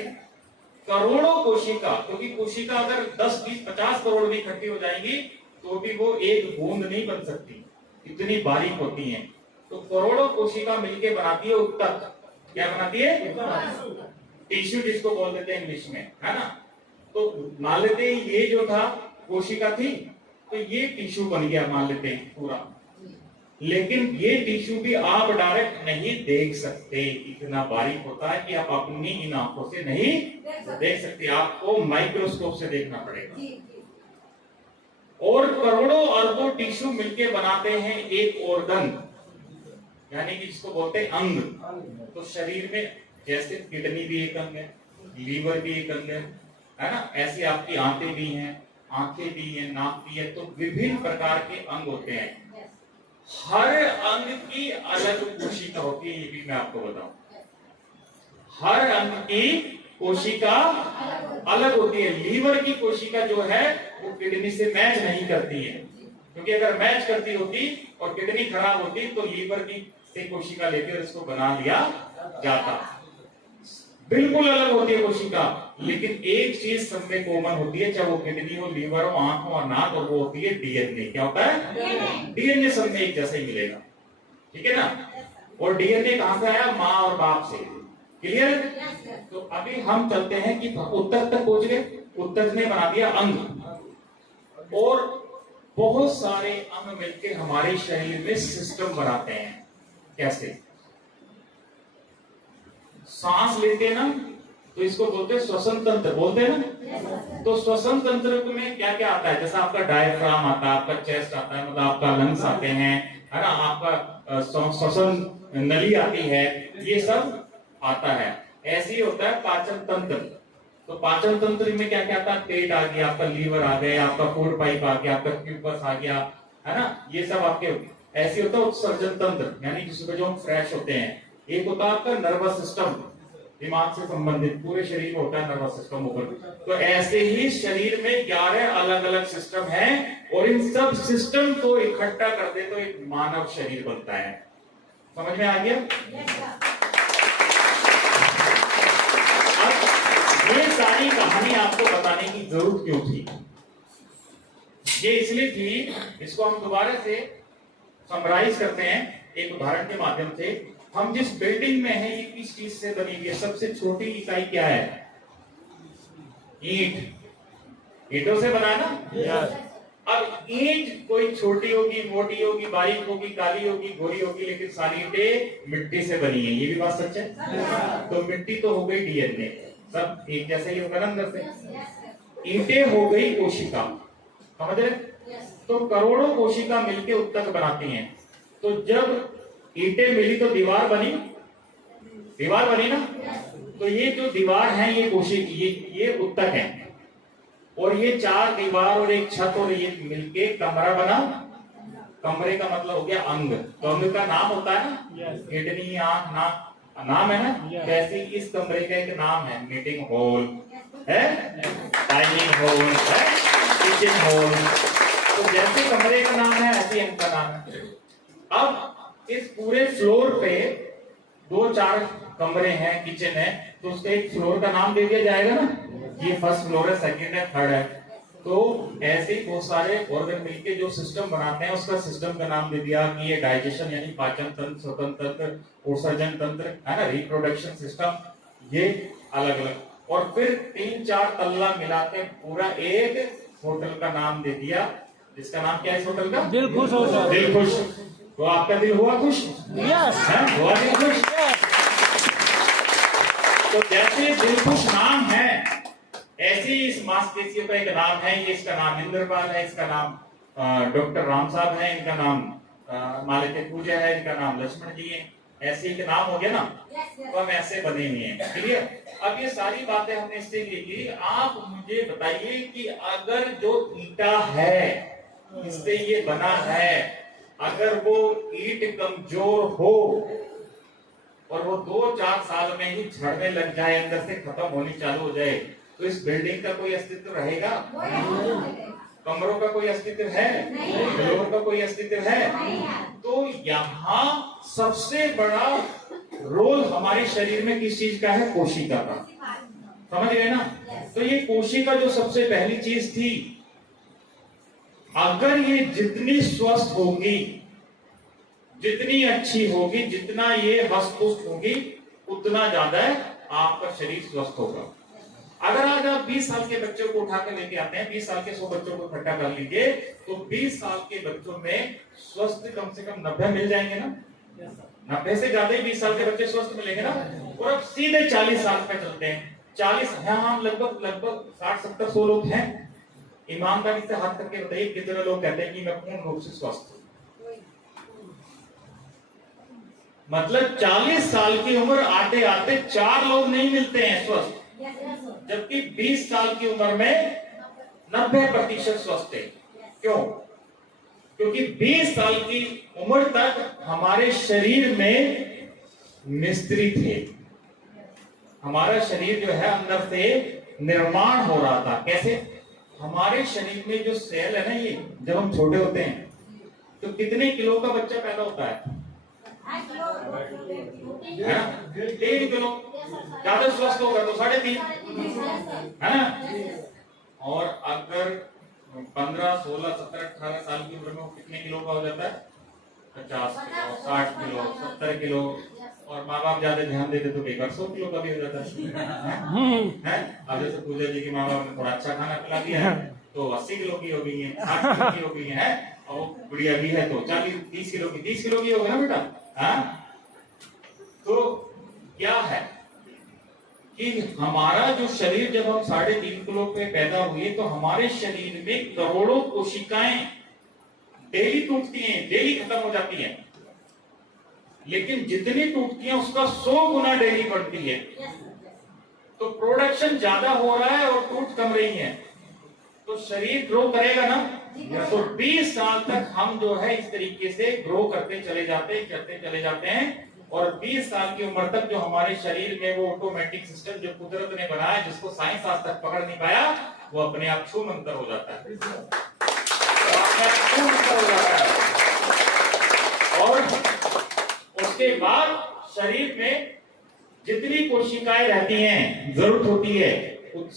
करोड़ों कोशिका, क्योंकि कोशिका अगर 10, 20, 50 करोड़ भी इकट्ठी हो जाएंगी तो भी वो एक बूंद नहीं बन सकती, इतनी बारीक होती हैं। तो करोड़ों कोशिका मिलके बनाती है उत्तक। क्या बनाती है? टिश्यू, जिसको बोल देते हैं इंग्लिश में, है ना? तो मान लेते हैं ये जो था कोशिका थी, तो ये टिश्यू बन गया मान लेते हैं पूरा। लेकिन ये टिश्यू भी आप डायरेक्ट नहीं देख सकते, इतना बारीक होता है कि आप अपनी इन आंखों से नहीं देख सकते, आपको माइक्रोस्कोप से देखना पड़ेगा। और करोड़ों अरबों टिश्यू मिलके बनाते हैं एक ऑर्गन, यानी कि जिसको बोलते हैं अंग। तो शरीर में जैसे किडनी भी एक अंग है, लीवर भी एक अंग है ना? ऐसे आपकी आंतें भी हैं, आंखें भी हैं, नाक भी है। तो विभिन्न प्रकार के अंग होते हैं। हर अंग की अलग कोशिका होती है, ये भी मैं आपको बताऊं। हर अंग की कोशिका अलग होती है। लीवर की कोशिका जो है वो किडनी से मैच नहीं करती है, क्योंकि अगर मैच करती होती और किडनी खराब होती तो लीवर की से कोशिका लेकर इसको बना लिया जाता। बिल्कुल अलग होती है कोशिका। लेकिन एक चीज सब में कॉमन होती है, चाहे वो किडनी हो, लीवर हो, आंख हो और नाक, और वो होती है डीएनए। क्या होता है? डीएनए सब में एक जैसा ही मिलेगा, ठीक है ना? और डीएनए कहां से आया? माँ और बाप से। क्लियर? तो अभी हम चलते हैं कि उत्तक तक पहुंच गए। उत्तक ने बना दिया अंग, और बहुत सारे अंग मिलकर हमारे शरीर में सिस्टम बनाते हैं। कैसे? सांस लेते हैं ना, तो इसको बोलते हैं श्वसन तंत्र, बोलते हैं ना? तो श्वसन तंत्र में क्या क्या आता है? जैसा आपका डायफ्राम आता है, आपका चेस्ट आता है, मतलब आपका लंग्स आते हैं, है ना? आपका श्वसन नली आती है, ये सब आता है। ऐसे ही होता है पाचन तंत्र। तो पाचन तंत्र में क्या क्या आता है? पेट आ गया, आपका लीवर आ गया, आपका फूड पाइप आ गया, आपका क्यूपस आ गया, है ना? ये सब आपके। ऐसे होता है उत्सर्जन तंत्र, यानी जिसमें जो हम फ्रेश होते हैं। एक होता है आपका नर्वस सिस्टम, दिमाग से संबंधित पूरे शरीर में होता है नर्वस सिस्टम ऊपर। तो ऐसे ही शरीर में 11 अलग अलग सिस्टम हैं और इन सब सिस्टम को इकट्ठा कर दे तो एक मानव शरीर बनता है। समझ में आ गया? अब ये सारी कहानी आपको बताने की जरूरत क्यों थी? ये इसलिए थी, इसको हम दोबारा से समराइज करते हैं एक उदाहरण के माध्यम से। हम जिस बिल्डिंग में है ये किस चीज से बनी हुई है? सबसे छोटी इकाई क्या है? ईंट। ईंटों से बना ना? Yes. अब ईंट कोई छोटी होगी, मोटी होगी, बारीक होगी, काली होगी, गोरी होगी, लेकिन सारी ईंटें मिट्टी से बनी है। ये भी बात सच है। तो मिट्टी तो हो गई डीएनए, सब एक जैसे ही होगा ना अंदर से। ईंटें हो गई कोशिका, समझ रहे? तो करोड़ों कोशिका मिलके उत्तक बनाती हैं। तो जब ईंटें मिली तो दीवार बनी, दीवार बनी ना? तो ये जो दीवार है ये ये उत्तक है, और ये 4 दीवार और एक छत और ये मिलके कमरा बना। कमरे का मतलब हो गया अंग। तो अंग का नाम होता है ना, किडनी, आंख, नाम है ना? जैसे इस कमरे का एक नाम है, मीटिंग हॉल है, डाइनिंग हॉल है, किचन हॉल। तो जैसे कमरे का नाम है ऐसे अंग का नाम है। अब इस पूरे फ्लोर पे 2-4 कमरे हैं, किचन है, तो उसके एक फ्लोर का नाम दे दिया जाएगा ना? ये फर्स्ट फ्लोर है, सेकंड है, थर्ड है। तो ऐसे ही बहुत सारे ऑर्गन मिलके जो सिस्टम बनाते हैं उसका सिस्टम का नाम दे दिया कि ये डाइजेशन यानी पाचन तंत्र, श्वसन तंत्र, उत्सर्जन तंत्र है ना, रिप्रोडक्शन सिस्टम, ये अलग अलग। और फिर 3-4 तल्ला मिलाते पूरा एक होटल का नाम दे दिया, जिसका नाम क्या है इस होटल का? दिल खुश होटल। दिल खुश। तो आपका दिल हुआ खुश? Yes. है? हुआ दिल खुश? तो जैसे दिल खुश नाम है, ऐसे ही इस मांसपेशियों का एक नाम है। ये इसका नाम इंद्रपाल है, इसका नाम डॉक्टर राम साहब है, इनका नाम मालिक पूजा है, इनका नाम लक्ष्मण जी है। ऐसे ही नाम हो गया ना? तो हम ऐसे बने हुए हैं। क्लियर? अब ये सारी बातें हमने इससे ली। आप मुझे बताइए कि अगर जो ईंटा है इससे ये बना है, अगर वो ईंट कमजोर हो और वो 2-4 साल में ही झड़ने लग जाए, अंदर से खत्म होनी चालू हो जाए, तो इस बिल्डिंग का कोई अस्तित्व रहेगा? कमरों का कोई अस्तित्व है? फ्लोर का कोई अस्तित्व है? तो यहाँ सबसे बड़ा रोल हमारे शरीर में किस चीज का है? कोशिका का। समझ गए ना? तो ये कोशिका जो सबसे पहली चीज थी, अगर ये जितनी स्वस्थ होगी, जितनी अच्छी होगी, जितना ये हष्ट-पुष्ट होगी, उतना ज्यादा आपका शरीर स्वस्थ होगा। अगर आज आप 20 साल के बच्चों को उठा के लेके आते हैं, 20 साल के 100 बच्चों को इकट्ठा कर लीजिए, तो 20 साल के बच्चों में स्वस्थ कम से कम 90 मिल जाएंगे ना? 90 से ज्यादा ही 20 साल के बच्चे स्वस्थ मिलेंगे ना? और अब सीधे 40 साल पे चलते हैं। 40 हाँ लगभग 60-70-100 लोग हैं। ईमानदारी से हाथ करके बताइए कितने लोग कहते हैं कि मैं पूर्ण रूप से स्वस्थ हूं? मतलब 40 साल की उम्र आते आते 4 लोग नहीं मिलते हैं स्वस्थ, जबकि 20 साल की उम्र में 90% स्वस्थ है। क्यों? क्योंकि 20 साल की उम्र तक हमारे शरीर में मिस्त्री थे। हमारा शरीर जो है अंदर से निर्माण हो रहा था। कैसे? हमारे शरीर में जो सेल है ना, ये जब हम छोटे होते हैं तो कितने किलो का बच्चा पैदा होता है? 3 किलो। ज्यादा स्वस्थ होगा तो 3.5, है ना? और अगर 15, 16, 17, 18 साल की उम्र में वो कितने किलो का हो जाता है? 50 किलो, 60 किलो, 70 किलो। और माँ बाप ज्यादा ध्यान देते तो कई बार 100 किलो का भी हो जाता है। अब जैसे पूजा जी की माँ बाप ने थोड़ा अच्छा खाना खिला दिया है तो 80 किलो की हो गई है, 60 किलो की हो गई है, और वो बुढ़िया भी है तो 40-30 किलो की, 30 किलो की हो गई ना बेटा? हाँ? तो क्या है कि हमारा जो शरीर, जब हम 3.5 किलो पे पैदा हुए तो हमारे शरीर में करोड़ों कोशिकाएं डेली टूटती हैं, डेली खत्म हो जाती हैं। लेकिन जितनी टूटती हैं उसका 100 गुना डेली बढ़ती है। तो प्रोडक्शन ज्यादा हो रहा है और टूट कम रही है, तो शरीर ग्रो करेगा ना? तो 20 साल तक हम जो है इस तरीके से ग्रो करते चले जाते हैं और 20 साल की उम्र तक जो हमारे शरीर में वो ऑटोमेटिक सिस्टम जो कुदरत ने बनाया, जिसको साइंस आज तक पकड़ नहीं पाया, वो अपने आप छू मंतर हो जाता है, और उसके बाद शरीर में जितनी कोशिकाएं रहती हैं, जरूरत होती है,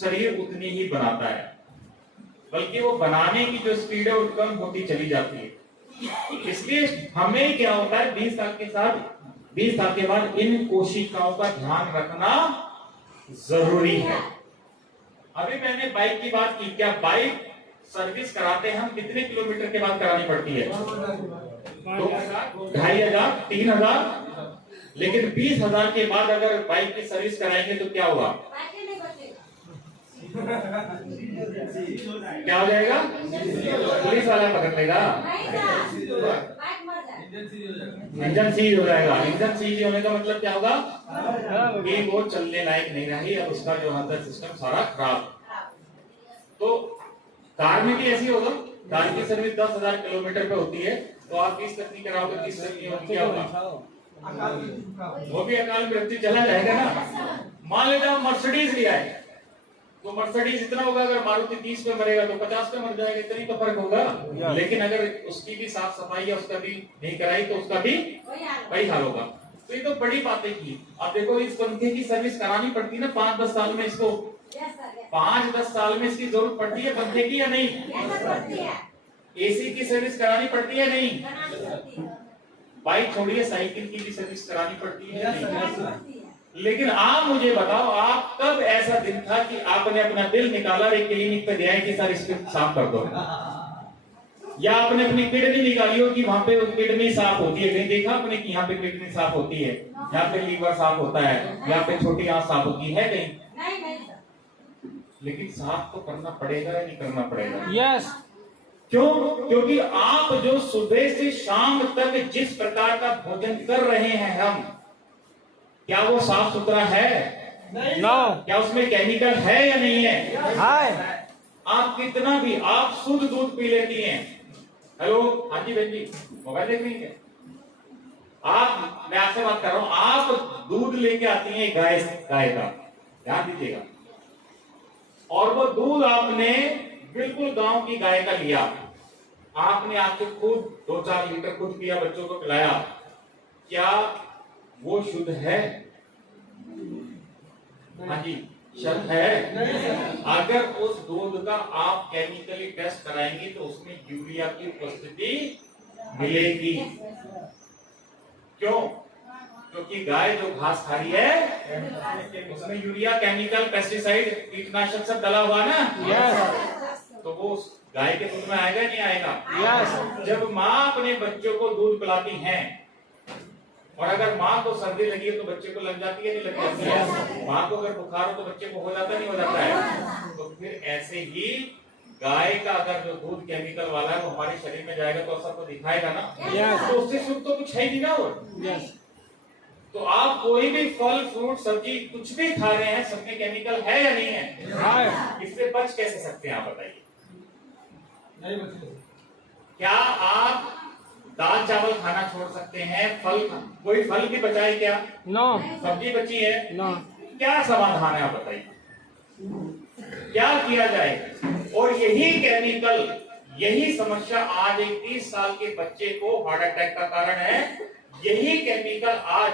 शरीर उतनी ही बनाता है, बल्कि वो बनाने की जो स्पीड है वो कम होती चली जाती है। इसलिए हमें क्या होता है, 20 साल के बाद इन कोशिकाओं का ध्यान रखना जरूरी है। अभी मैंने बाइक की बात की, क्या बाइक सर्विस कराते हैं हम कितने किलोमीटर के बाद करानी पड़ती है? 2,500, 3,000, लेकिन 20,000 के बाद अगर बाइक की सर्विस कराएंगे तो क्या होगा? क्या हो जाएगा? पुलिस वाला पकड़ लेगा, इंजन सीज हो जाएगा। इंजन सीज होने का मतलब क्या होगा कि वो चलने लायक नहीं रही, अब उसका जो अंदर सिस्टम सारा खराब। तो कार में भी ऐसी होगा, कार की सर्विस 10,000 किलोमीटर पे होती है, तो आप 20 तक नहीं कराओगे, 30 तक नहीं होगी, क्या होगा? वो भी अकाल मृत्यु चला जाएगा ना। मान लेते आप मर्सिडीज लिया है, तो मर्सिडीज इतना होगा, अगर मारुति 30 पे मरेगा तो 50 पे मर जाएगा, इतनी तो फर्क होगा। लेकिन अगर उसकी भी साफ सफाई या उसका भी नहीं कराई तो उसका भी वही हाल होगा। तो ये तो बड़ी बातें की। अब देखो इस पंखे की सर्विस करानी पड़ती है ना 5-10 साल में, इसको 5-10 साल में इसकी जरूरत पड़ती है पंखे की या नहीं? एसी की सर्विस करानी पड़ती है नहीं? बाइक छोड़िए, साइकिल की भी सर्विस करानी पड़ती है नहीं? लेकिन आप मुझे बताओ, आप कब ऐसा दिन था कि आपने अपना दिल निकाला और एक क्लिनिक पे गया कि सर इसको साफ कर दो, या आपने अपनी किडनी निकाली हो कि वहां पे किडनी साफ होती है? नहीं देखा आपने कि यहाँ पे किडनी साफ होती है, यहाँ पे लीवर साफ होता है, यहाँ पे छोटी आंत साफ होती है कहीं? लेकिन साफ तो करना पड़ेगा या नहीं करना पड़ेगा? यस। क्यों? क्योंकि आप जो सुबह से शाम तक जिस प्रकार का भोजन कर रहे हैं हम, क्या वो साफ सुथरा है? नो। क्या उसमें केमिकल है या नहीं है? हाय। आप कितना भी आप शुद्ध दूध पी लेती हैं। हेलो, हाँ जी बहन जी, मोबाइल देख रही हैं? मैं आपसे बात कर रहा हूं, आप दूध लेके आती हैं गाय का, ध्यान दीजिएगा, और वो दूध आपने बिल्कुल गांव की गाय का लिया, आपने आपके खुद 2-4 लीटर खुद पिया, बच्चों को पिलाया, क्या वो शुद्ध है? हाँ जी, शुद्ध है। अगर उस दूध का आप केमिकली टेस्ट कराएंगे तो उसमें यूरिया की उपस्थिति मिलेगी। क्यों? क्योंकि गाय जो घास खा रही है उसमें यूरिया, केमिकल, पेस्टिसाइड, कीटनाशक सब डला हुआ ना। यस। तो वो गाय के दूध में आएगा नहीं आएगा? यस। जब माँ अपने बच्चों को दूध पिलाती हैं, और अगर माँ को सर्दी लगी है तो बच्चे को लग जाती है नहीं लग जाती है? माँ को अगर बुखार हो तो बच्चे को हो जाता नहीं हो जाता है? तो फिर ऐसे ही गाय का अगर जो दूध केमिकल वाला है वो हमारे शरीर में जाएगा तो असर तो दिखाएगा ना। Yes. तो उससे शुद्ध तो कुछ है ही नहीं ना वो। यस। तो आप कोई भी फल, फ्रूट, सब्जी कुछ भी खा रहे हैं, सबमें केमिकल है या नहीं है? हाय। इससे बच कैसे सकते हैं आप बताइए? क्या आप दाल चावल खाना छोड़ सकते हैं? कोई फल भी बचाए क्या? नो। सब्जी बची है? नो। क्या समाधान है आप बताइए, क्या किया जाए? और यही केमिकल, यही समस्या आज एक 30 साल के बच्चे को हार्ट अटैक का कारण है। यही केमिकल आज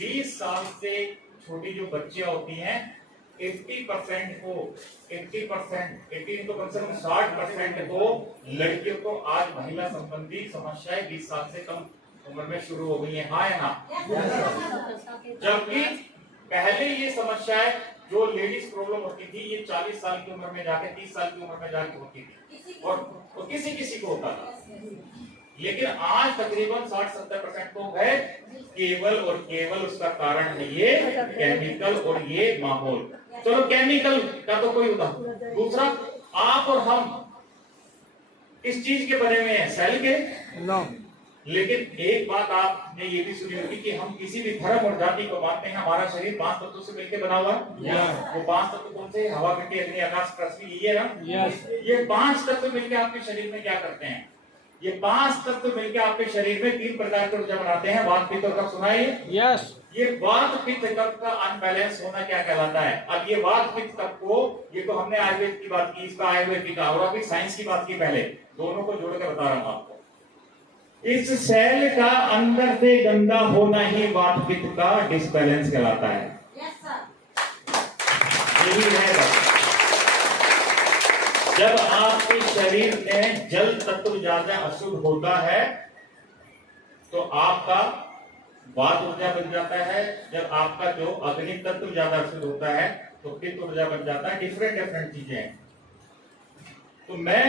20 साल से छोटी जो बच्चियां होती हैं 80% को 80% तो कम से कम 60% को लड़कियों को आज महिला संबंधी समस्याएं 20 साल से कम उम्र में शुरू हो गई है। हाँ या ना? जबकि पहले ये समस्याएं जो लेडीज प्रॉब्लम होती थी ये 40 साल की उम्र में जाके 30 साल की उम्र में जाके होती थी, और किसी को होता था। लेकिन आज तकरीबन 60-70% तो है, केवल और केवल उसका कारण है ये केमिकल और ये माहौल। चलो केमिकल का तो कोई होता, दूसरा आप और हम इस चीज के बने हुए हैं, सेल के। नो। लेकिन एक बात आपने ये भी सुनी होगी कि हम किसी भी धर्म और जाति को मानते हैं, हमारा शरीर 5 तत्वों से मिलकर बना हुआ है। वो 5 तत्व कौन से? हवा, मिट्टी, अग्नि, आकाश, पृथ्वी, ये ना। यस। ये 5 तत्व मिलकर आपके शरीर में क्या करते हैं? ये 5 तत्व मिलकर आपके शरीर में 3 प्रकार की ऊर्जा बनाते हैं। वात पित्त और कफ सुना है यस ये वात पित्त कफ का अनबैलेंस होना क्या कहलाता है? अब ये वात पित्त कफ को, ये तो हमने आयुर्वेद की बात की, इसका आयुर्वेद की और अभी साइंस की बात की, पहले दोनों को जोड़कर बता रहा हूं आपको। इस सेल का अंदर से गंदा होना ही वात पित्त का डिसबैलेंस कहलाता है। Yes, sir. यही है बात। जब आपके शरीर में जल तत्व ज्यादा अशुद्ध होता है तो आपका वात ऊर्जा बन जाता है। जब आपका जो अग्नि तत्व ज्यादा अशुद्ध होता है तो पित्त ऊर्जा बन जाता है। डिफरेंट चीजें हैं। तो मैं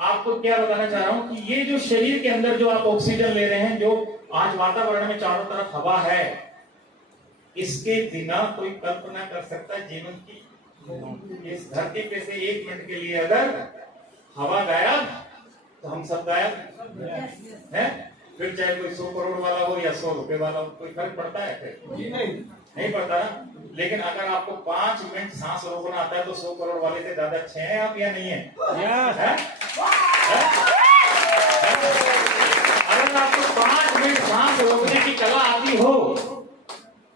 आपको क्या बताना चाह रहा हूं कि ये जो शरीर के अंदर जो आप ऑक्सीजन ले रहे हैं, जो आज वातावरण में चारों तरफ हवा है, इसके बिना कोई कल्पना कर सकता है जीवन की? इस धरती पे से 1 मिनट के लिए अगर हवा गायब तो हम सब गायब हैं। फिर चाहे कोई 100 करोड़ वाला हो या 100 रुपए वाला हो, कोई फर्क पड़ता है? फिर नहीं पड़ता ना। लेकिन अगर आपको 5 मिनट सांस रोकना आता है तो 100 करोड़ वाले से ज्यादा अच्छे हैं आप या नहीं है? अगर आपको 5 मिनट सांस रोकने की कला आती हो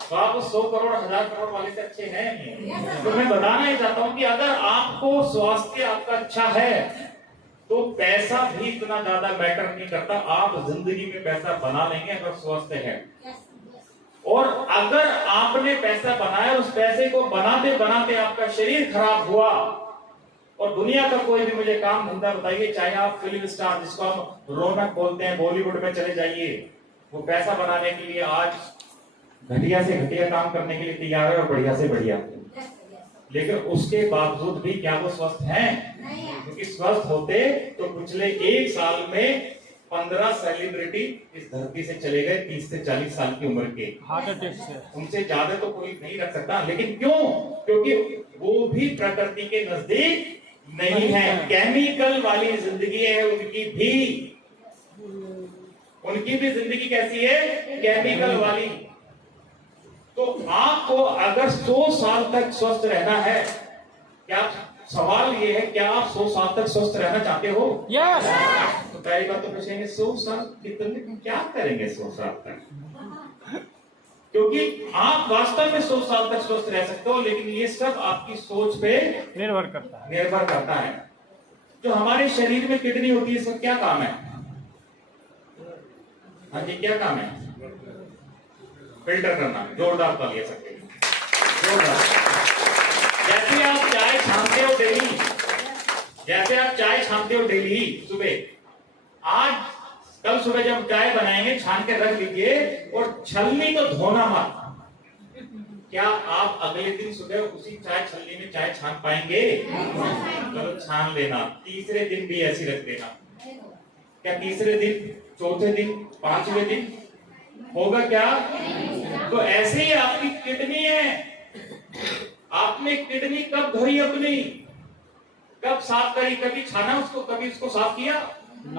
तो आप 100 करोड़ 1000 करोड़ वाले से अच्छे हैं नहीं? तो मैं बताना ही चाहता हूं कि अगर आपको स्वास्थ्य आपका अच्छा है तो पैसा भी इतना ज्यादा मैटर नहीं करता। आप जिंदगी में पैसा बना लेंगे अगर स्वस्थ है। और अगर आपने पैसा बनाया, उस पैसे को बनाते बनाते आपका शरीर खराब हुआ, और दुनिया का कोई भी मुझे काम धंधा बताइए, चाहे आप फिल्म स्टार जिसको हम रौनक बोलते हैं, बॉलीवुड में चले जाइए, वो पैसा बनाने के लिए आज घटिया से घटिया काम करने के लिए तैयार है और बढ़िया से बढ़िया, लेकिन उसके बावजूद भी क्या वो स्वस्थ हैं? क्योंकि स्वस्थ होते तो पिछले 1 साल में 15 सेलिब्रिटी इस धरती से चले गए 30 से 40 साल की उम्र के। हार्ट अटैक से उनसे ज्यादा तो कोई नहीं रख सकता। लेकिन क्यों? क्योंकि वो भी प्रकृति के नजदीक नहीं है। केमिकल वाली जिंदगी है उनकी भी जिंदगी कैसी है? केमिकल वाली। तो आपको अगर 100 साल तक स्वस्थ रहना है, क्या सवाल ये है, क्या आप 100 साल तक स्वस्थ रहना चाहते हो? यस तो पहली बात तो पूछेंगे 100 साल कितने क्या करेंगे 100 साल तक? क्योंकि आप वास्तव में 100 साल तक स्वस्थ रह सकते हो, लेकिन ये सब आपकी सोच पे निर्भर करता है। जो हमारे शरीर में किडनी होती है, इसका क्या काम है? हाँ जी, क्या काम है? फिल्टर करना। जोरदार तालियां सकते हैं, जोरदार। जैसे आप चाय छानते हो डेली, सुबह, आज कल सुबह जब चाय बनाएंगे छान के रख लीजिए, और छलनी तो धोना मत। क्या आप अगले दिन सुबह उसी चाय छलनी में चाय छान पाएंगे? चलो छान लेना, तीसरे दिन भी ऐसी रख देना। क्या तीसरे दिन, चौथे दिन, 5वें दिन होगा क्या? तो ऐसे ही आपकी किडनी है। आपने किडनी कब धोई अपनी? कब साफ करी? कभी छाना उसको? कभी उसको साफ किया?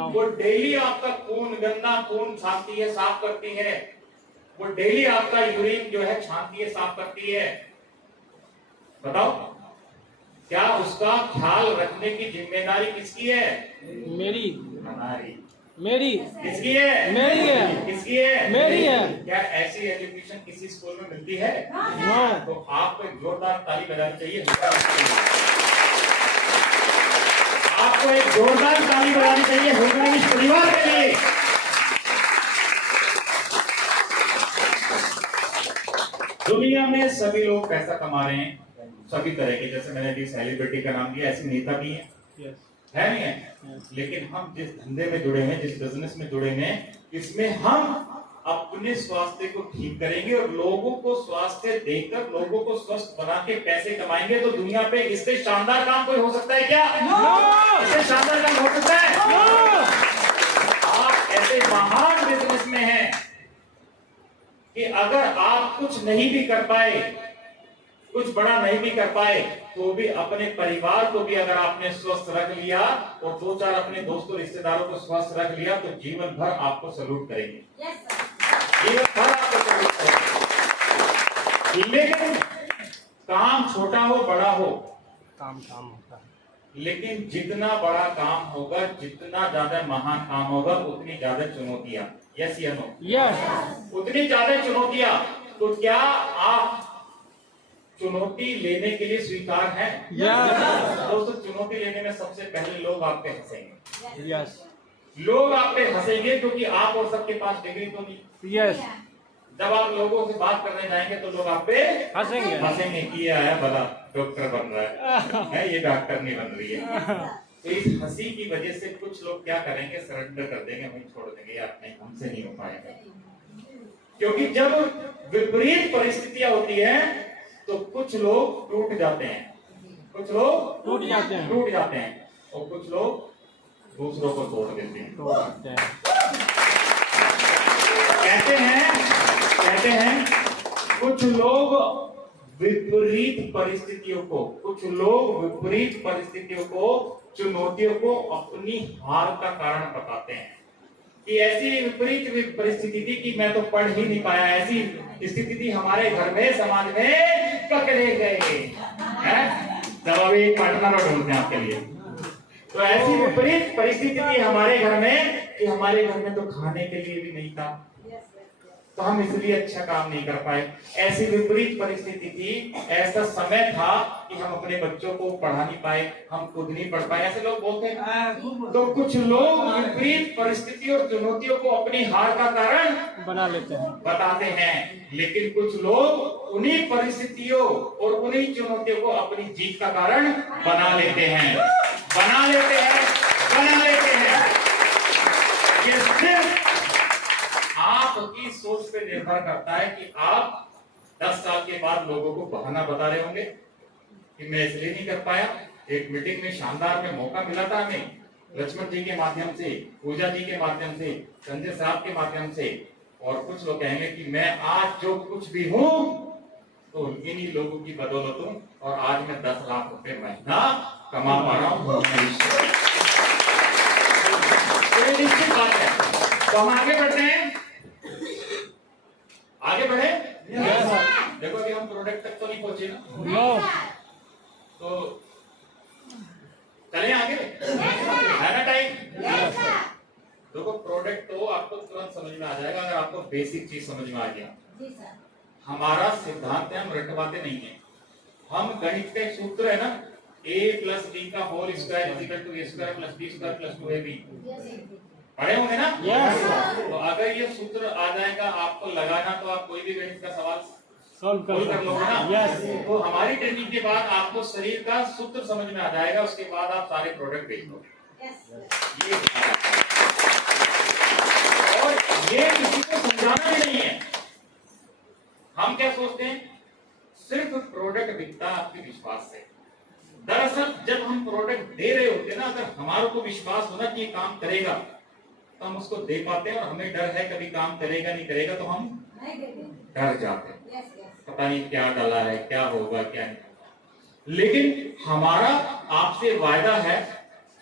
वो डेली आपका खून, गंदा खून छानती है, साफ करती है। वो डेली आपका यूरिन जो है छानती है, साफ करती है। बताओ, क्या उसका ख्याल रखने की जिम्मेदारी किसकी है? मेरी हमारी। मेरी किसकी है? मेरी है। किसकी है? मेरी है। क्या ऐसी एजुकेशन किसी स्कूल में मिलती है? नो। तो आपको एक जोरदार ताली बजानी चाहिए। आपको एक जोरदार ताली बजानी चाहिए हुलगर्निश परिवार के लिए। दुनिया में सभी लोग पैसा कमा रहे हैं, सभी तरह के। जैसे मैंने अभी सेलिब्रिटी का नाम दिया, ऐसे नेता भी हैं, है नहीं है? लेकिन हम जिस धंधे में जुड़े हैं, जिस बिजनेस में जुड़े हैं, इसमें हम अपने स्वास्थ्य को ठीक करेंगे और लोगों को स्वास्थ्य देकर लोगों को स्वस्थ बना के पैसे कमाएंगे। तो दुनिया पे इससे शानदार काम कोई हो सकता है क्या? इससे शानदार काम हो सकता है? आप ऐसे महान बिजनेस में हैं कि अगर आप कुछ नहीं भी कर पाए, कुछ बड़ा नहीं भी कर पाए, तो भी अपने परिवार को भी अगर आपने स्वस्थ रख लिया और 2-4 अपने दोस्तों रिश्तेदारों को स्वस्थ रख लिया, तो जीवन भर आपको सैल्यूट करेंगे। जीवन भर आपको सैल्यूट करेंगे। लेकिन काम छोटा हो बड़ा हो, काम होता है। लेकिन जितना बड़ा काम होगा, जितना ज्यादा महान काम होगा, उतनी ज्यादा चुनौतियां। यस या नो? यस। उतनी ज्यादा चुनौतियां। तो क्या आप चुनौती लेने के लिए स्वीकार हैं? यस। दोस्तों, चुनौती लेने में सबसे पहले लोग आप पे हंसेंगे। यस। लोग आप पे हंसेंगे क्योंकि आप और सबके पास डिग्री तो नहीं। यस। जब आप लोगों से बात करने जाएंगे तो लोग आप पे हंसेंगे। हंसेंगे कि ये आया भला डॉक्टर बन रहा है, ये डॉक्टर नहीं बन रही है। तो इस हंसी की वजह से कुछ लोग क्या करेंगे, सरेंडर कर देंगे, वहीं छोड़ देंगे, यार नहीं हमसे नहीं हो पाएगा। क्योंकि जब विपरीत परिस्थितियां होती है तो कुछ लोग टूट जाते हैं, कुछ लोग टूट जाते हैं और कुछ लोग दूसरों को तोड़ देते हैं। कहते हैं कुछ लोग विपरीत परिस्थितियों को, चुनौतियों को अपनी हार का कारण बताते हैं कि ऐसी विपरीत परिस्थिति थी कि मैं तो पढ़ ही नहीं पाया, ऐसी स्थिति थी हमारे घर में, समाज में, पकड़े गए हैं। तब अभी एक पार्टनर ढूंढते हैं आपके लिए। तो ऐसी विपरीत परिस्थिति थी हमारे घर में कि हमारे घर में तो खाने के लिए भी नहीं था, तो हम इसलिए अच्छा काम नहीं कर पाए। ऐसी विपरीत परिस्थिति थी, ऐसा समय था कि हम अपने बच्चों को पढ़ा नहीं पाए, हम खुद नहीं पढ़ पाए, ऐसे लोग बोलते हैं। तो कुछ लोग विपरीत परिस्थिति और चुनौतियों को अपनी हार का कारण बना लेते हैं, बताते हैं, लेकिन कुछ लोग उन्हीं परिस्थितियों और उन्हीं चुनौतियों को अपनी जीत का कारण बना लेते हैं। ये सिर्फ आपकी सोच पे निर्भर करता है कि आप 10 साल के बाद लोगों को बहाना बता रहे होंगे कि मैं इसलिए नहीं कर पाया। एक मीटिंग में शानदार में मौका मिला था हमें, लक्ष्मण जी के माध्यम से, पूजा जी के माध्यम से, संजय साहब के माध्यम से, और कुछ लोग कहेंगे कि मैं आज जो कुछ भी हूं तो इन्हीं लोगों की बदौलत हूं, और आज मैं 10 लाख रुपए महीना कमा पा रहा हूं। तो निश्चित बात है। तो हम आगे बढ़ते हैं, आगे बढ़े। देखो अभी हम प्रोडक्ट तक तो नहीं पहुंचे ना, तो चले आगे, है ना टाइम? देखो प्रोडक्ट तो आपको तुरंत समझ में आ जाएगा अगर आपको बेसिक चीज समझ में आ गया। हमारा सिद्धांत है, हम रटवाते नहीं है। हम गणित का एक सूत्र है ना, a + b का whole square = a² + b² + 2ab, पढ़े होंगे ना? तो अगर ये सूत्र आ जाएगा आपको लगाना, तो आप कोई भी गणित का सवाल सॉल्व कर लोगे ना। तो हमारी ट्रेनिंग के बाद आपको शरीर का सूत्र समझ में आ जाएगा, उसके बाद आप सारे प्रोडक्ट बेच लोगे। और ये किसी को समझाना भी नहीं है। हम क्या सोचते हैं, सिर्फ प्रोडक्ट बिकता आपके विश्वास से। दरअसल जब हम प्रोडक्ट दे रहे होते हैं ना, अगर हमारे को विश्वास होना कि ये काम करेगा तो हम उसको दे पाते हैं, और हमें डर है कभी काम करेगा नहीं करेगा तो हम डर जाते हैं, पता नहीं क्या डाला है, क्या होगा क्या नहीं। लेकिन हमारा आपसे वायदा है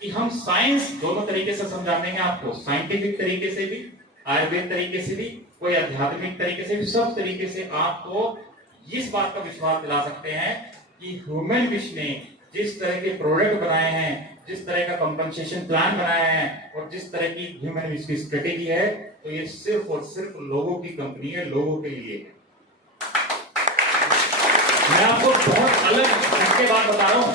कि हम साइंस दोनों तरीके से समझा देंगे आपको, साइंटिफिक तरीके से भी, आयुर्वेद तरीके से भी, कोई आध्यात्मिक तरीके से भी, सब तरीके से आपको इस बात का विश्वास दिला सकते हैं कि ह्यूमन विश ने जिस तरह के प्रोडक्ट बनाए हैं, जिस तरह का कंपनसेशन प्लान बनाया है, और जिस तरह की ह्यूमन विश की स्ट्रेटेजी है, तो ये सिर्फ और सिर्फ लोगों की कंपनी है, लोगों के लिए है। मैं आपको बहुत अलग के बात बता रहा हूं।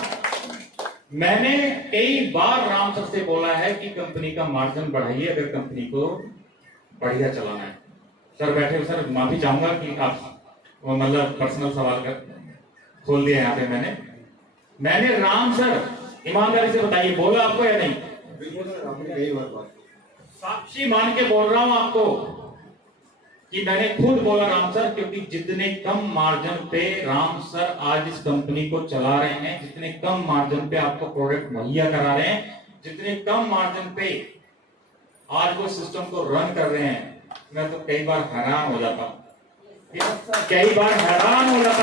मैंने कई बार राम सर से बोला है कि कंपनी का मार्जिन बढ़ाइए अगर कंपनी को बढ़िया चलाना है। सर बैठे हो, सर माफी चाहूंगा कि आप वो मतलब पर्सनल सवाल कर खोल दिया यहाँ पे। मैंने राम सर, ईमानदारी से बताइए, बोला आपको या नहीं? साक्षी मान के बोल रहा हूं आपको कि मैंने खुद बोला राम सर, क्योंकि जितने कम मार्जिन पे राम सर आज इस कंपनी को चला रहे हैं, जितने कम मार्जिन पे आपको प्रोडक्ट मुहैया करा रहे हैं, जितने कम मार्जिन पे आज वो सिस्टम को रन कर रहे हैं, मैं तो कई बार हैरान हो जाता हूं,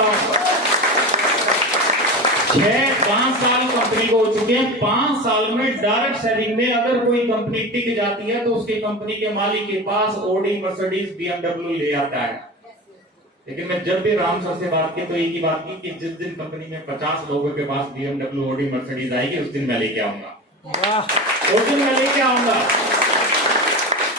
हूं। 6-5 साल कंपनी को हो चुके हैं। 5 साल में डायरेक्ट सेलिंग में अगर कोई कंपनी टिक जाती है तो उसकी कंपनी के मालिक के पास ऑडी, मर्सिडीज, BMW ले आता है। लेकिन मैं जब भी राम सर से बात की तो एक ही बात की कि जिस दिन कंपनी में 50 लोगों के पास BMW, ऑडी, मर्सिडीज आएगी उस दिन मैं लेके आऊंगा, उस दिन मैं लेके आऊंगा।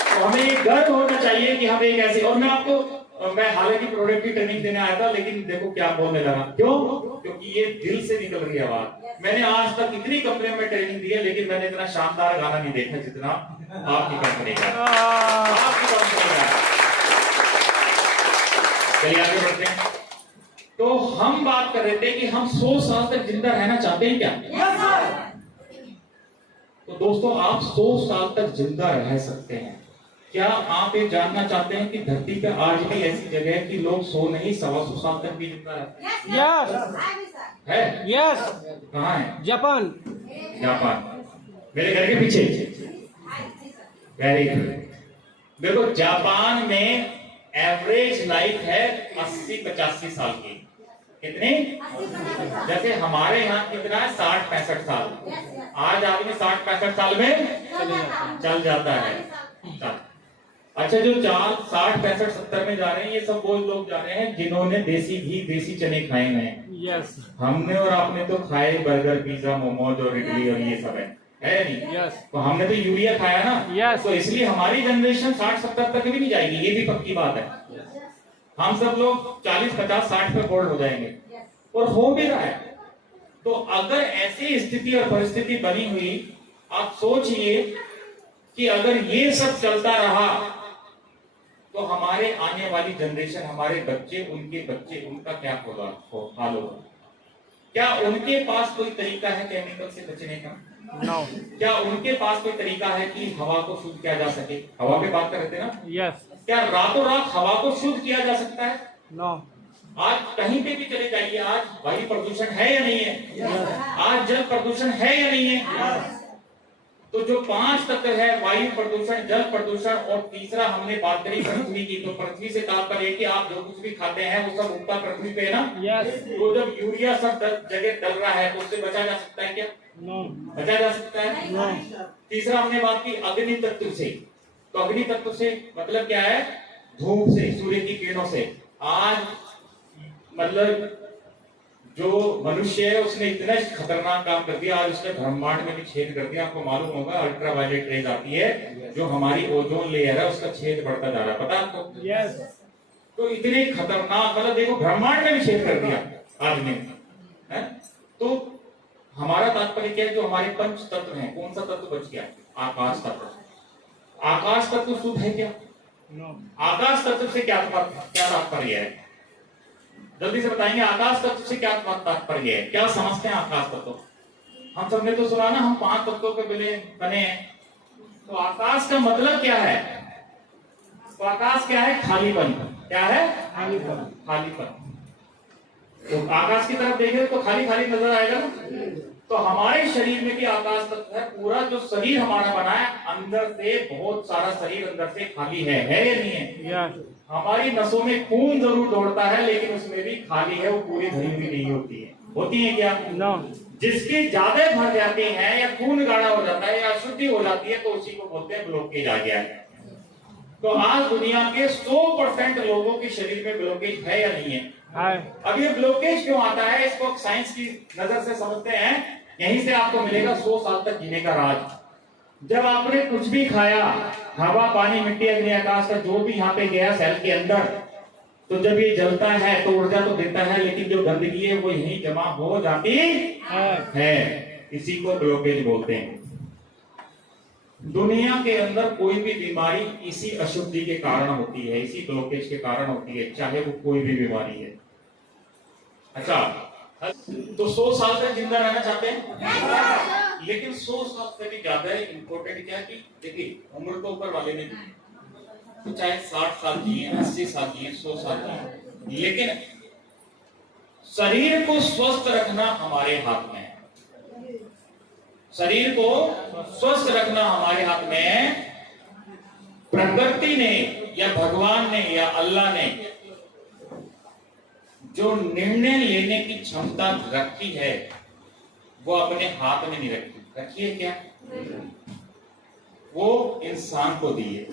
तो हमें ये गर्व होना चाहिए कि हम एक ऐसे, और मैं हालांकि प्रोडक्ट की ट्रेनिंग देने आया था, लेकिन देखो क्या बोलने लगा, क्यों? क्योंकि ये दिल से निकल रही है आवाज। मैंने आज तक इतनी कंपनियों में ट्रेनिंग दी है, लेकिन मैंने इतना शानदार गाना नहीं देखा जितना आपकी कंपनी का, आपकी कंपनी का। चलिए आगे बढ़ते हैं। तो हम बात कर रहे थे कि हम 100 साल तक जिंदा रहना चाहते हैं क्या? तो दोस्तों, आप 100 साल तक जिंदा रह सकते हैं। क्या आप ये जानना चाहते हैं कि धरती पे आज भी ऐसी जगह है कि लोग 100 नहीं 125 साल तक भी जिंदा रहते हैं? यस कहाँ है? जापान। जापान, मेरे घर के पीछे। Very good. देखो, जापान में एवरेज लाइफ है 80-85 साल की। कितनी? जैसे हमारे यहाँ कितना है? 60-65 साल। आज आदमी 60-65 साल में चल जाता है। अच्छा, जो 60-65-70 में जा रहे हैं, ये सब वो लोग जा रहे हैं जिन्होंने देसी घी, देसी चने खाए हुए हैं। यस। हमने और आपने तो खाए बर्गर, पिज्जा, मोमोज और इडली और ये सब है नहीं? यस। तो हमने तो यूरिया खाया ना। यस। तो इसलिए हमारी जनरेशन 60-70 तक भी नहीं जाएगी, ये भी पक्की बात है। हम सब लोग 40-50-60 पे बोल्ड हो जाएंगे, और हो भी रहा है। तो अगर ऐसी स्थिति और परिस्थिति बनी हुई, आप सोचिए कि अगर ये सब चलता रहा तो हमारे आने वाली जनरेशन, हमारे बच्चे, उनका क्या हाल होगा? क्या उनके पास कोई तरीका है केमिकल से बचने का? नो। क्या उनके पास कोई तरीका है कि हवा को शुद्ध किया जा सके? हवा पे बात कर रहे थे ना? यस। क्या रातों रात हवा को शुद्ध किया जा सकता है? नो। आज कहीं पे भी चले जाइए, आज वायु प्रदूषण है या नहीं है? आज जल प्रदूषण है या नहीं है? तो जो 5 तत्व है, वायु प्रदूषण, जल प्रदूषण, और तीसरा हमने बात करी पृथ्वी की। तो पृथ्वी से तात्पर्य कि आप जो कुछ भी खाते हैं वो सब उगता पृथ्वी पे है ना? यस। तो जब यूरिया सब जगह डल रहा है तो उससे बचा जा सकता है क्या? नो। बचा जा सकता है? नो। तीसरा हमने बात की अग्नि तत्व से। तो अग्नि तत्व से मतलब क्या है? धूप से, सूर्य की किरणों से। आज मतलब जो मनुष्य है उसने इतना खतरनाक काम कर दिया, आज उसने ब्रह्मांड में भी छेद कर दिया। आपको मालूम होगा, अल्ट्रावायलेट रेज आती है जो हमारी ओजोन लेयर है उसका छेद बढ़ता जा रहा है, पता है आपको? यस। तो इतने खतरनाक, मतलब देखो, ब्रह्मांड में भी छेद कर दिया आदमी है। तो हमारा तात्पर्य क्या है? जो हमारे पंच तत्व हैं, कौन सा तत्व बच गया? आकाश तत्व। आकाश तत्व शुद्ध है क्या? नो। आकाश तत्व से क्या तात्पर्य है? जल्दी से बताएंगे, आकाश तत्व से क्या तात्पर्य है? क्या समझते हैं आकाश तत्व? हम सबने तो सुना ना, हम 5 तत्वों के बने हैं। तो आकाश का मतलब क्या है? तो आकाश क्या है? खालीपन। क्या है? खालीपन। खालीपन। तो आकाश की तरफ देखें तो खाली खाली नजर आएगा ना? तो हमारे शरीर में भी आकाश तत्व है। पूरा जो शरीर हमारा बना है, अंदर से बहुत सारा शरीर अंदर से खाली है या नहीं है? यस। हमारी नसों में खून जरूर दौड़ता है, लेकिन उसमें भी खाली है, वो पूरी भरी हुई नहीं होती है। होती है क्या? नो। जिसकी ज्यादा भर जाती है या खून गाढ़ा हो जाता है या अशुद्धि हो जाती है, तो उसी को बोलते हैं ब्लॉकेज आ गया है। तो आज दुनिया के 100% लोगों के शरीर में ब्लॉकेज है या नहीं है? अब ये ब्लॉकेज क्यों आता है, इसको साइंस की नजर से समझते हैं। यहीं से आपको मिलेगा 100 साल तक जीने का राज। जब आपने कुछ भी खाया, हवा, पानी, मिट्टी, अग्नि, आकाश का जो भी यहाँ पे गया सेल के अंदर, तो जब ये जलता है तो ऊर्जा तो देता है, लेकिन जो गंदगी है वो यहीं जमा हो जाती है। इसी को ब्लॉकेज बोलते हैं। दुनिया के अंदर कोई भी बीमारी इसी अशुद्धि के कारण होती है, इसी ब्लॉकेज के कारण होती है, चाहे वो कोई भी बीमारी है। अच्छा, तो 100 साल तक जिंदा रहना चाहते हैं, लेकिन 100 साल से भी ज्यादा इंपॉर्टेंट क्या है कि देखिए, उम्र तो ऊपर वाले ने दी, तो चाहे 60 साल जिए, 80 साल जिए, 100 साल जिए, लेकिन शरीर को स्वस्थ रखना हमारे हाथ में है। शरीर को स्वस्थ रखना हमारे हाथ में है। प्रकृति ने या भगवान ने या अल्लाह ने जो निर्णय लेने की क्षमता रखी है, वो अपने हाथ में नहीं रखी है। क्या? वो इंसान को दी है।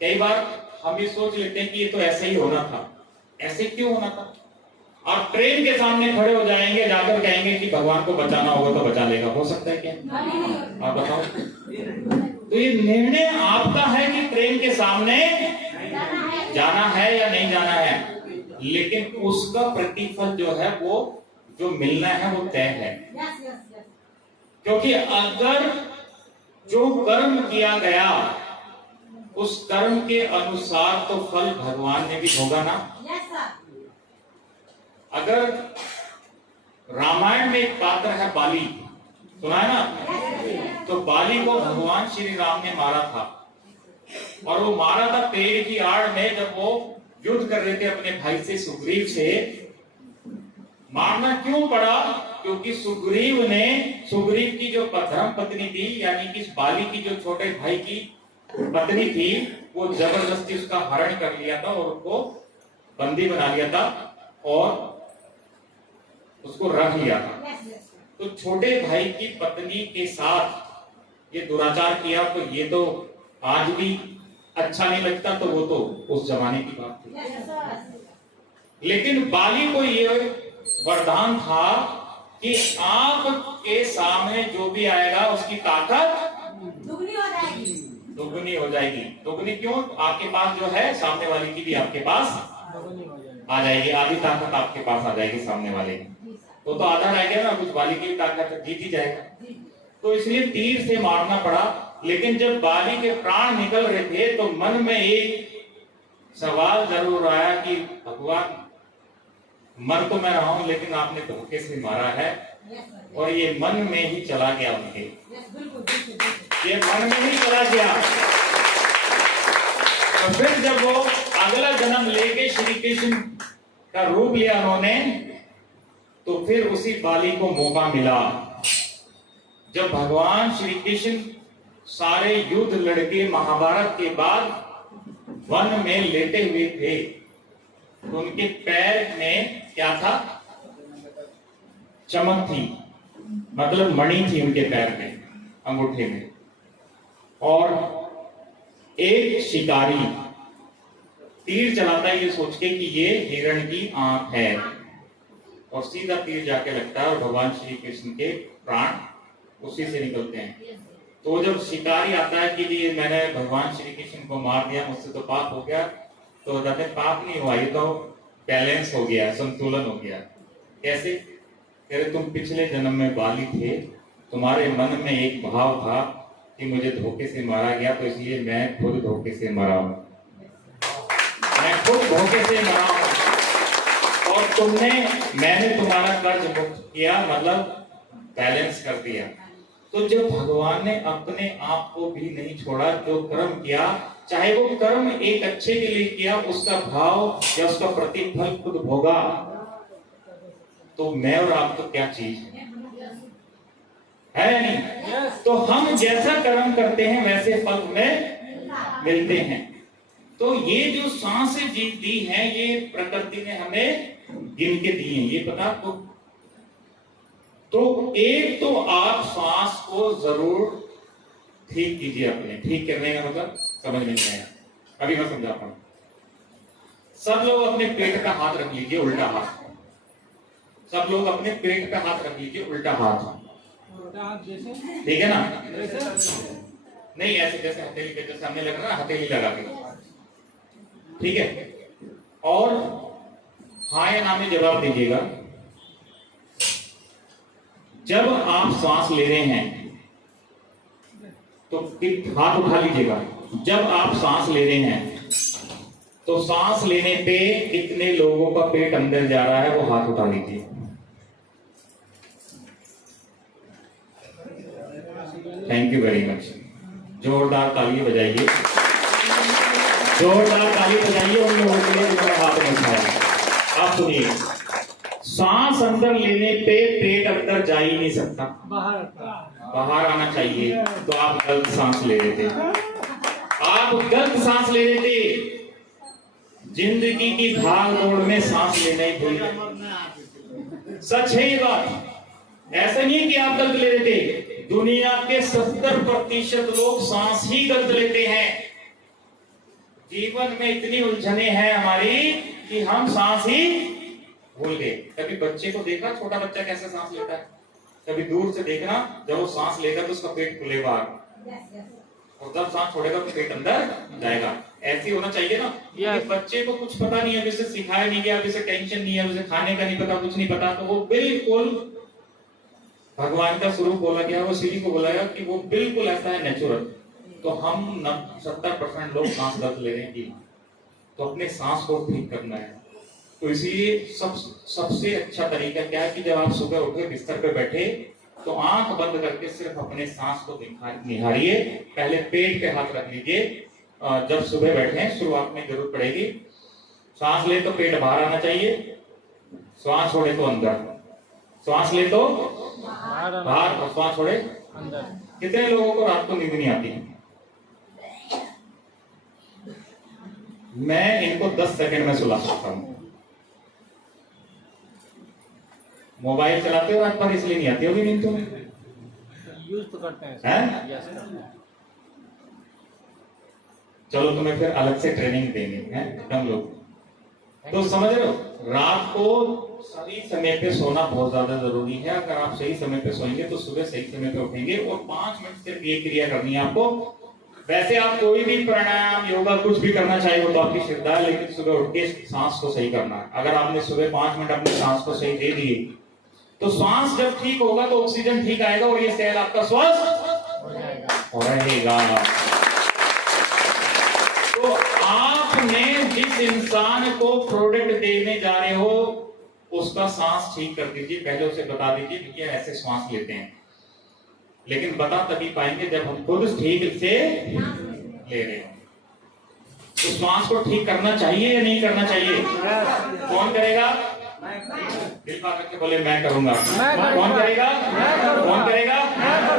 कई बार हम ये सोच लेते हैं कि ये तो ऐसे ही होना था। ऐसे क्यों होना था? आप ट्रेन के सामने खड़े हो जाएंगे, जाकर कहेंगे कि भगवान को बचाना होगा तो बचा लेगा, हो सकता है क्या? आप बताओ। तो ये निर्णय आपका है कि ट्रेन के सामने जाना है या नहीं जाना है, लेकिन उसका प्रतिफल जो है वो जो मिलना है वो तय है। क्योंकि अगर जो कर्म किया गया उस कर्म के अनुसार तो फल भगवान ने भी भोगा ना। अगर रामायण में एक पात्र है बाली, सुना है ना? तो बाली को भगवान श्री राम ने मारा था, और वो मारा था पेड़ की आड़ में। जब वो युद्ध कर रहे थे अपने भाई से, सुग्रीव से, मारना क्यों पड़ा? क्योंकि सुग्रीव की जो धर्म पत्नी थी, यानी कि बाली की जो छोटे भाई की पत्नी थी, वो जबरदस्ती उसका हरण कर लिया था और उसको बंदी बना लिया था और उसको रख लिया था। तो छोटे भाई की पत्नी के साथ ये दुराचार किया, तो ये तो आज भी अच्छा नहीं लगता। तो वो तो उस जमाने की बात थी। लेकिन बाली को ये वरदान था कि आपके सामने जो भी आएगा उसकी ताकत दुगनी हो जाएगी। दुगनी हो जाएगी। दुगनी क्यों? आपके पास जो है सामने वाले की भी आपके पास आ जाएगी, आधी ताकत आपके पास आ जाएगी सामने वाले की। तो आधा रह गया ना, कुछ बाली की ताकत जीत ही जाएगा। तो इसलिए तीर से मारना पड़ा। लेकिन जब बाली के प्राण निकल रहे थे तो मन में एक सवाल जरूर आया कि भगवान, मर तो मैं रहा हूं लेकिन आपने धोखे से मारा है, और ये मन में ही चला गया उनके, ये मन में ही चला गया। तो फिर जब वो अगला जन्म लेके श्री कृष्ण का रूप लिया उन्होंने, तो फिर उसी बाली को मौका मिला। जब भगवान श्री कृष्ण सारे युद्ध लड़के महाभारत के बाद वन में लेटे हुए थे, तो उनके पैर में क्या था? चमक थी, मतलब मणि थी उनके पैर में, अंगूठे में। और एक शिकारी तीर चलाता है ये सोच के कि ये हिरण की आंख है, और सीधा तीर जाके लगता है और भगवान श्री कृष्ण के प्राण उसी से निकलते हैं। तो जब शिकारी आता है कि ये मैंने भगवान श्री कृष्ण को मार दिया, मुझसे तो पाप हो गया, तो कहते पाप नहीं हुआ, ये तो बैलेंस हो गया, संतुलन हो गया। कैसे? कह रहे तुम पिछले जन्म में बाली थे, तुम्हारे मन में एक भाव था कि मुझे धोखे से मारा गया, तो इसलिए मैं खुद धोखे से मरा हूं, मैं खुद धोखे से मरा हूं, और मैंने तुम्हारा कर्ज मुक्त किया, मतलब बैलेंस कर दिया। तो जब भगवान ने अपने आप को भी नहीं छोड़ा, जो कर्म किया, चाहे वो कर्म एक अच्छे के लिए किया, उसका भाव या उसका प्रतिफल खुद भोगा, तो मैं और आप तो क्या चीज है या नहीं? तो हम जैसा कर्म करते हैं वैसे फल में मिलते हैं। तो ये जो सांसें दी हैं, ये प्रकृति ने हमें गिन के दी हैं, ये पता आपको? तो एक तो आप सांस को जरूर ठीक कीजिए। अपने ठीक करने का मतलब समझ में नहीं आया, अभी मैं समझाता हूं। सब लोग अपने पेट पे हाथ रख लीजिए, उल्टा हाथ। सब लोग अपने पेट पे हाथ रख लीजिए, उल्टा हाथ। ठीक है ना? नहीं ऐसे जैसे हथेली के जैसे हमने लगा ना, हथेली लगा के, ठीक है? और हाँ या ना में जवाब दीजिएगा। जब आप सांस ले रहे हैं तो हाथ उठा लीजिएगा। जब आप सांस ले रहे हैं तो सांस लेने पे कितने लोगों का पेट अंदर जा रहा है, वो हाथ उठा लीजिए। Thank you very much. जोरदार ताली बजाइए, जोरदार ताली बजाइए उन लोगों के लिए जिन्होंने हाथ में उठाया। आप सुनिए, सांस अंदर लेने पे पेट अंदर जा ही नहीं सकता, बाहर आना चाहिए। तो आप गलत सांस ले रहे थे, आप गलत सांस ले रहे थे। जिंदगी की भाग दौड़ में सांस लेना ही भूल गए। सच है ये बात, ऐसा नहीं है कि आप गलत ले रहे थे। दुनिया के 70% लोग सांस ही गलत लेते हैं। जीवन में इतनी उलझने हैं हमारी कि हम सांस ही भूल गए। कभी बच्चे को देखा, छोटा बच्चा कैसे सांस लेता है? कभी दूर से देखना, जब वो सांस लेगा तो उसका पेट खुलेगा और जब सांस छोड़ेगा तो पेट अंदर जाएगा। ऐसे होना चाहिए ना। Yes. बच्चे को कुछ पता नहीं है, अभी से सिखाया नहीं गया, अभी से टेंशन नहीं है, उसे खाने का नहीं पता, कुछ नहीं पता, तो वो बिल्कुल भगवान का स्वरूप बोला गया, वो सीढ़ी को बोला गया कि वो बिल्कुल ऐसा है, नेचुरल। तो हम 70% लोग सांस गलत ले रहे हैं कि तो अपने सांस को ठीक करना है। तो इसीलिए सबसे अच्छा तरीका क्या है कि जब आप सुबह उठे, बिस्तर पे बैठे, तो आंख बंद करके सिर्फ अपने सांस को निहारिए। पहले पेट पे हाथ रख लीजिए। जब सुबह बैठे, शुरुआत में जरूरत पड़ेगी, सांस ले तो पेट बाहर आना चाहिए, श्वास छोड़े तो अंदर, श्वास ले तो बाहर और श्वास छोड़े अंदर। कितने लोगों को रात को नींद नहीं आती है? मैं इनको 10 सेकंड में सुला सकता हूँ। मोबाइल चलाते हो रात भर, इसलिए नहीं आती होगी नींद तुम्हें? यूज तो करते हैं हैं? यस करते हैं। चलो तुम्हें फिर अलग से ट्रेनिंग देंगे, हैं हम लोग। तो समझ रहे हो, रात को सही समय पे सोना बहुत ज्यादा जरूरी है। अगर आप सही समय पे सोएंगे तो सुबह सही समय पे उठेंगे। और 5 मिनट सिर्फ ये क्रिया करनी है आपको। वैसे आप कोई भी प्राणायाम, योगा, कुछ भी करना चाहिए वो तो आपकी श्रद्धा है, लेकिन सुबह उठ के सांस को सही करना है। अगर आपने सुबह 5 मिनट अपनी सांस को सही दे दिए तो सांस जब ठीक होगा तो ऑक्सीजन ठीक आएगा और ये सेल आपका स्वस्थ रहेगा। तो आपने जिस इंसान को प्रोडक्ट देने जा रहे हो उसका सांस ठीक कर दीजिए। पहले उसे बता दीजिए कि ऐसे सांस लेते हैं। लेकिन बता तभी पाएंगे जब हम खुद ठीक से ले रहे हो। तो सांस को ठीक करना चाहिए या नहीं करना चाहिए? कौन करेगा? दिल पा करके बोले मैं करूंगा। कौन करेगा? कौन करेगा?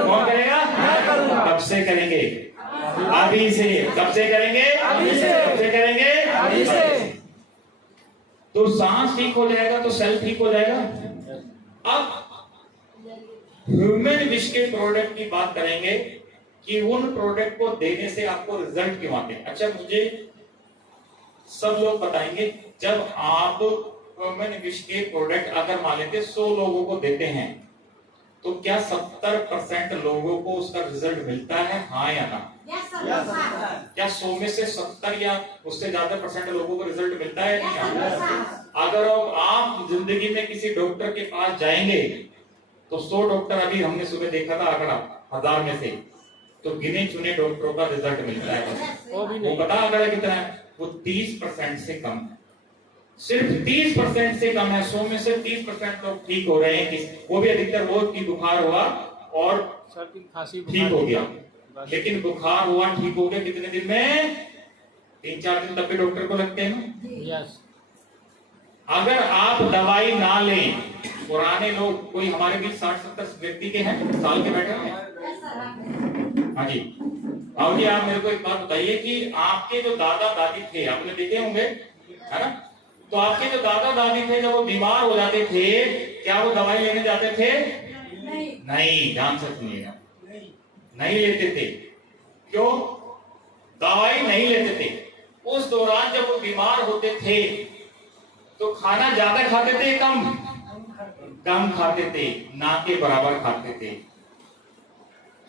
कौन करेगा? कब से करेंगे? अभी से। कब से करेंगे? अभी से। कब से करेंगे? अभी से। तो सांस ठीक हो जाएगा तो सेल ठीक हो जाएगा। अब ह्यूमन विश के प्रोडक्ट की बात करेंगे कि उन प्रोडक्ट को देने से आपको रिजल्ट क्यों आते हैं। अच्छा, मुझे सब लोग बताएंगे, जब आप ह्यूमन विश के प्रोडक्ट अगर मान लेते 100 लोगों को देते हैं तो क्या 70% लोगों को उसका रिजल्ट मिलता है, हाँ या ना? क्या 100 में से 70 या उससे ज्यादा % लोगों को रिजल्ट मिलता है नहीं? अगर आप जिंदगी में किसी डॉक्टर के पास जाएंगे तो 100 डॉक्टर, अभी हमने सुबह देखा था आंकड़ा 1000 में से, तो गिने चुने डॉक्टरों का रिजल्ट मिलता है। वो पता आंकड़ा कितना है? वो 30% से कम है। सिर्फ 30% से कम है। 100 में से 30% लोग ठीक हो रहे हैं। वो भी अधिकतर वो की बुखार हुआ और सर्दी खांसी ठीक हो गया। लेकिन बुखार हुआ, ठीक हो गया कितने दिन में? 3-4 दिन, तब भी डॉक्टर को लगते हैं ना। यस। अगर आप दवाई ना लें, पुराने लोग, कोई हमारे बीच 60-70 व्यक्ति के हैं, साल के बैठे हैं। हाँ जी, आओ जी, आप मेरे को एक बात बताइए कि आपके जो दादा दादी थे, आपने देखे होंगे, है ना? तो आपके जो दादा दादी थे, जब वो बीमार हो जाते थे, क्या वो दवाई लेने जाते थे? नहीं, ध्यान से सुनिएगा, नहीं लेते थे। क्यों दवाई नहीं लेते थे? उस दौरान जब वो बीमार होते थे तो खाना ज्यादा खाते थे, कम खाते थे, ना के बराबर खाते थे।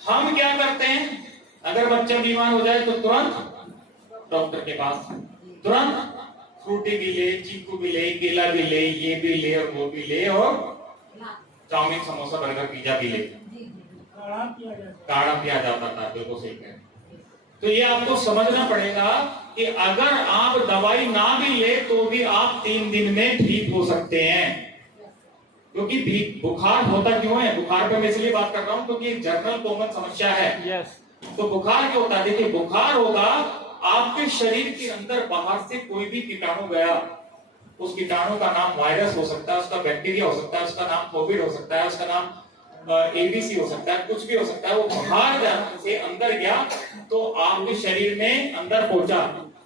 हम क्या करते हैं, अगर बच्चा बीमार हो जाए तो तुरंत डॉक्टर के पास, तुरंत फ्रूटी भी ले, चीकू भी ले, केला भी ले, ये भी ले और वो भी ले, और चाउमीन, समोसा, बर्गर, पिज्जा भी ले, काढ़ा पिया जाता था। बिल्कुल सही है। तो ये आपको समझना पड़ेगा कि अगर आप दवाई ना भी ले तो भी आप 3 दिन में ठीक हो सकते हैं। क्योंकि बुखार होता क्यों है? बुखार पे मैं इसलिए बात कर रहा हूं क्योंकि एक जनरल कॉमन समस्या है। यस। तो बुखार क्यों होता है? देखिए, बुखार होगा आपके शरीर के अंदर बाहर से कोई भी कीटाणु गया, उस कीटाणु का नाम वायरस हो सकता है, उसका बैक्टीरिया हो सकता है, उसका नाम कोविड हो सकता है, उसका नाम एबीसी हो सकता है, कुछ भी हो सकता है। वो बाहर से अंदर गया तो आपके शरीर में अंदर पहुंचा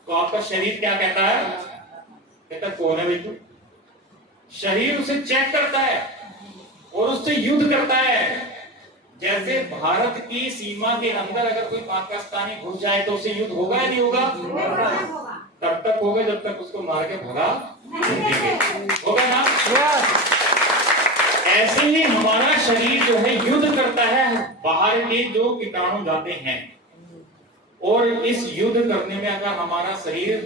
तो आपका शरीर क्या कहता है? कहता कौन है बिल्कुल? शरीर उसे चेक करता है और उससे युद्ध करता है। जैसे भारत की सीमा के अंदर अगर कोई पाकिस्तानी घुस जाए तो उससे युद्ध होगा या नहीं होगा? तब तक होगा जब तक उसको मार के भगा नहीं देंगे। होगा ना? ऐसे ही हमारा शरीर जो है युद्ध करता है बाहर के जो कीटाणु जाते हैं, और इस युद्ध करने में अगर हमारा शरीर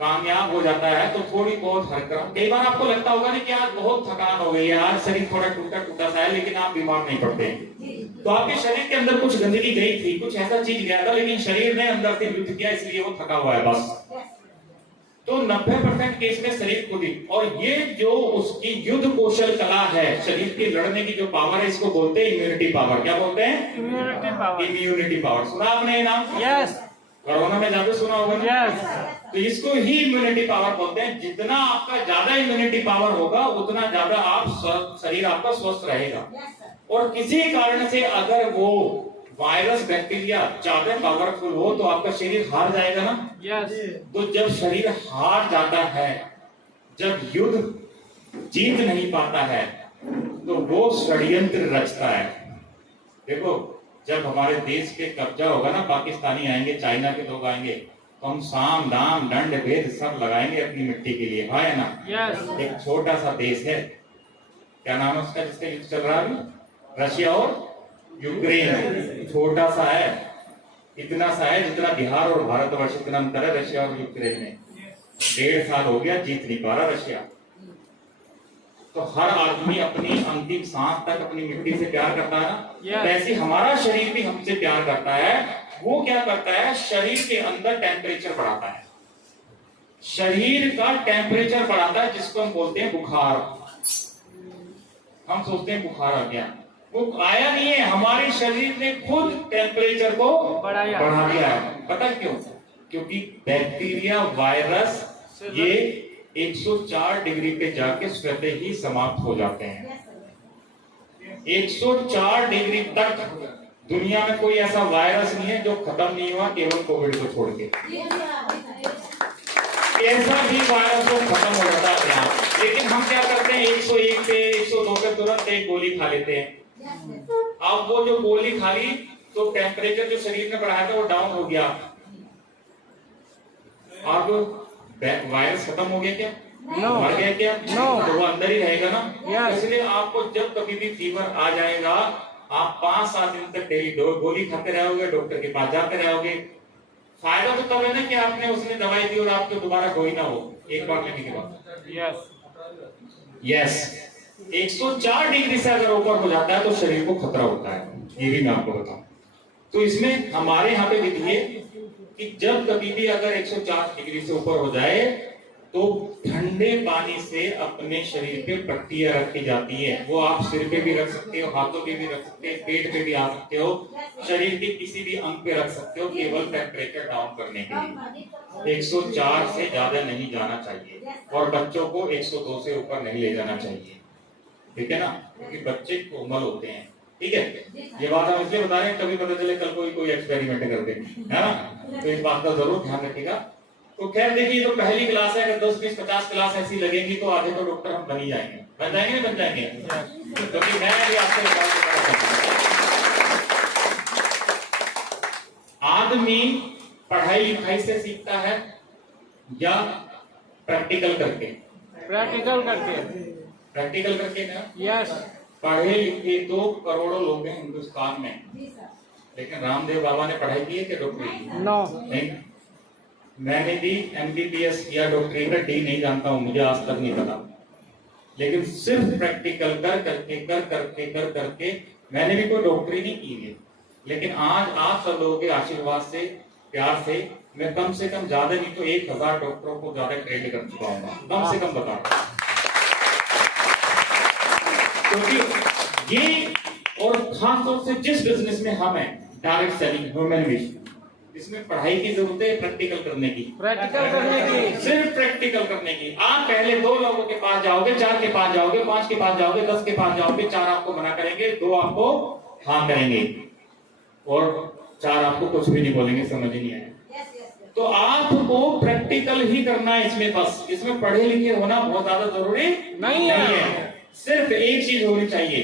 कामयाब हो जाता है तो थोड़ी बहुत हरकत, कई बार आपको लगता होगा ना कि आज बहुत थकान हो गई है, आज शरीर थोड़ा टूटा टूटा सा है, लेकिन आप बीमार नहीं पड़ते। तो आपके शरीर के अंदर कुछ गंदगी गई थी, कुछ ऐसा चीज गया था, लेकिन शरीर ने अंदर से युद्ध किया, इसलिए वो थका हुआ है बस। तो 90% केस में शरीर खुद ही, और ये जो उसकी युद्ध कौशल कला है, शरीर के लड़ने की जो पावर है, इसको बोलते हैं इम्यूनिटी पावर। क्या बोलते हैं? Immunity power. Immunity power. सुना आपने ये नाम? यस। कोरोना में ज्यादा सुना होगा ना? यस। तो इसको ही इम्यूनिटी पावर बोलते हैं। जितना आपका ज्यादा इम्यूनिटी पावर होगा उतना ज्यादा आप शरीर आपका स्वस्थ रहेगा। और किसी कारण से अगर वो वायरस बैक्टीरिया ज्यादा पावरफुल हो तो आपका शरीर हार जाएगा ना? यस। तो जब शरीर हार जाता है, जब युद्ध जीत नहीं पाता है, तो वो षड्यंत्र रचता है। देखो, जब हमारे देश पे कब्जा होगा ना, पाकिस्तानी आएंगे, चाइना के लोग आएंगे, तो हम साम दाम दंड भेद सब लगाएंगे अपनी मिट्टी के लिए, हाँ है ना? यस। एक छोटा सा देश है, क्या नाम है उसका जिसका युद्ध चल रहा है? रशिया और यूक्रेन। छोटा सा है, इतना सा है जितना बिहार और भारतवर्ष, इतना अंतर है रशिया और यूक्रेन में। 1.5 साल हो गया, जीत नहीं पा रहा रशिया। तो हर आदमी अपनी अंतिम सांस तक अपनी मिट्टी से प्यार करता है ना? वैसे हमारा शरीर भी हमसे प्यार करता है। वो क्या करता है? शरीर के अंदर टेम्परेचर बढ़ाता है, शरीर का टेम्परेचर बढ़ाता है, जिसको हम बोलते हैं बुखार। हम सोचते हैं बुखार आ गया, वो आया नहीं है, हमारे शरीर ने खुद टेम्परेचर को बढ़ा दिया है। पता क्यों? क्योंकि बैक्टीरिया, वायरस ये 104 डिग्री पे जाके स्वतः ही समाप्त हो जाते हैं। 104 डिग्री तक दुनिया में कोई ऐसा वायरस नहीं है जो खत्म नहीं हुआ, केवल कोविड को छोड़ के। ऐसा भी वायरस तो खत्म हो जाता है यहाँ, लेकिन हम क्या करते हैं? 101 पे 102 पे तुरंत एक गोली खा लेते हैं। अब वो जो गोली खा ली तो टेम्परेचर जो शरीर ने बढ़ाया था वो डाउन हो गया। अब वायरस खत्म हो गया क्या? मर गया क्या? तो वो अंदर ही रहेगा ना। इसलिए आपको जब कभी भी फीवर आ जाएगा, आप 5-7 दिन तक डेली गोली खाते रहोगे, डॉक्टर के पास जाते रहोगे। फायदा तो तब है ना कि आपने उसने दवाई दी और आपको दोबारा कोई ना हो एक बार लेने के बाद। यस, 104 डिग्री से अगर ऊपर हो जाता है तो शरीर को खतरा होता है, ये भी मैं आपको बताऊं। तो इसमें हमारे यहाँ पे विधि है कि जब कभी भी अगर 104 डिग्री से ऊपर हो जाए तो ठंडे पानी से अपने शरीर पे पट्टियां रखी जाती है। वो आप सिर पे भी रख सकते हो, हाथों पे भी रख सकते हो, पेट पे भी आ सकते हो, शरीर के किसी भी अंग पे रख सकते हो, केवल टेम्परेचर डाउन करने के लिए। 104 से ज्यादा नहीं जाना चाहिए, और बच्चों को 102 से ऊपर नहीं ले जाना चाहिए, ठीक है ना? क्योंकि बच्चे कोमल होते हैं, ठीक है? ये बात हम इसलिए बता रहे हैं, कभी पता चले कल कोई एक्सपेरिमेंट कर दे, है ना? तो इस बात का जरूर ध्यान रखिएगा। तो खैर देखिए, तो पहली क्लास है, अगर 10, 20, 50 क्लास ऐसी लगेंगी तो आधे तो डॉक्टर हम बन ही जाएंगे। बन जाएंगे नहीं बन जाएंगे? क्योंकि मैं भी आपसे आदमी पढ़ाई लिखाई से सीखता है या प्रैक्टिकल करके? प्रैक्टिकल करके। प्रैक्टिकल करके ना? यस। पढ़े लिखे तो करोड़ों लोग हैं हिंदुस्तान में, लेकिन रामदेव बाबा ने पढ़ाई की है क्या डॉक्टरी? नो। नहीं। मैंने भी MBBS या डॉक्टरी का डी नहीं जानता हूं, मुझे आज तक नहीं पता, लेकिन सिर्फ प्रैक्टिकल कर करके मैंने भी कोई डॉक्टरी नहीं की है। लेकिन आज आप सब लोगों के आशीर्वाद से, प्यार से, मैं कम से कम ज्यादा नहीं तो 1000 डॉक्टरों को ज्यादा ट्रेन कर चुका हूँ, कम से कम बता। क्योंकि ये, और खासतौर से जिस बिजनेस में हम हैं, डायरेक्ट सेलिंग, ह्यूमन विश, इसमें पढ़ाई की जरूरत है प्रैक्टिकल करने की, सिर्फ प्रैक्टिकल करने की। आप पहले 2 लोगों के पास जाओगे, 4 के पास जाओगे, 5 के पास जाओगे, 10 के पास जाओगे, 4 आपको मना करेंगे, 2 आपको हाँ करेंगे, और 4 आपको कुछ भी नहीं बोलेंगे, समझ ही नहीं आएगा। तो आपको प्रैक्टिकल ही करना है इसमें, बस इसमें पढ़े लिखे होना बहुत ज्यादा जरूरी नहीं है। सिर्फ एक चीज होनी चाहिए,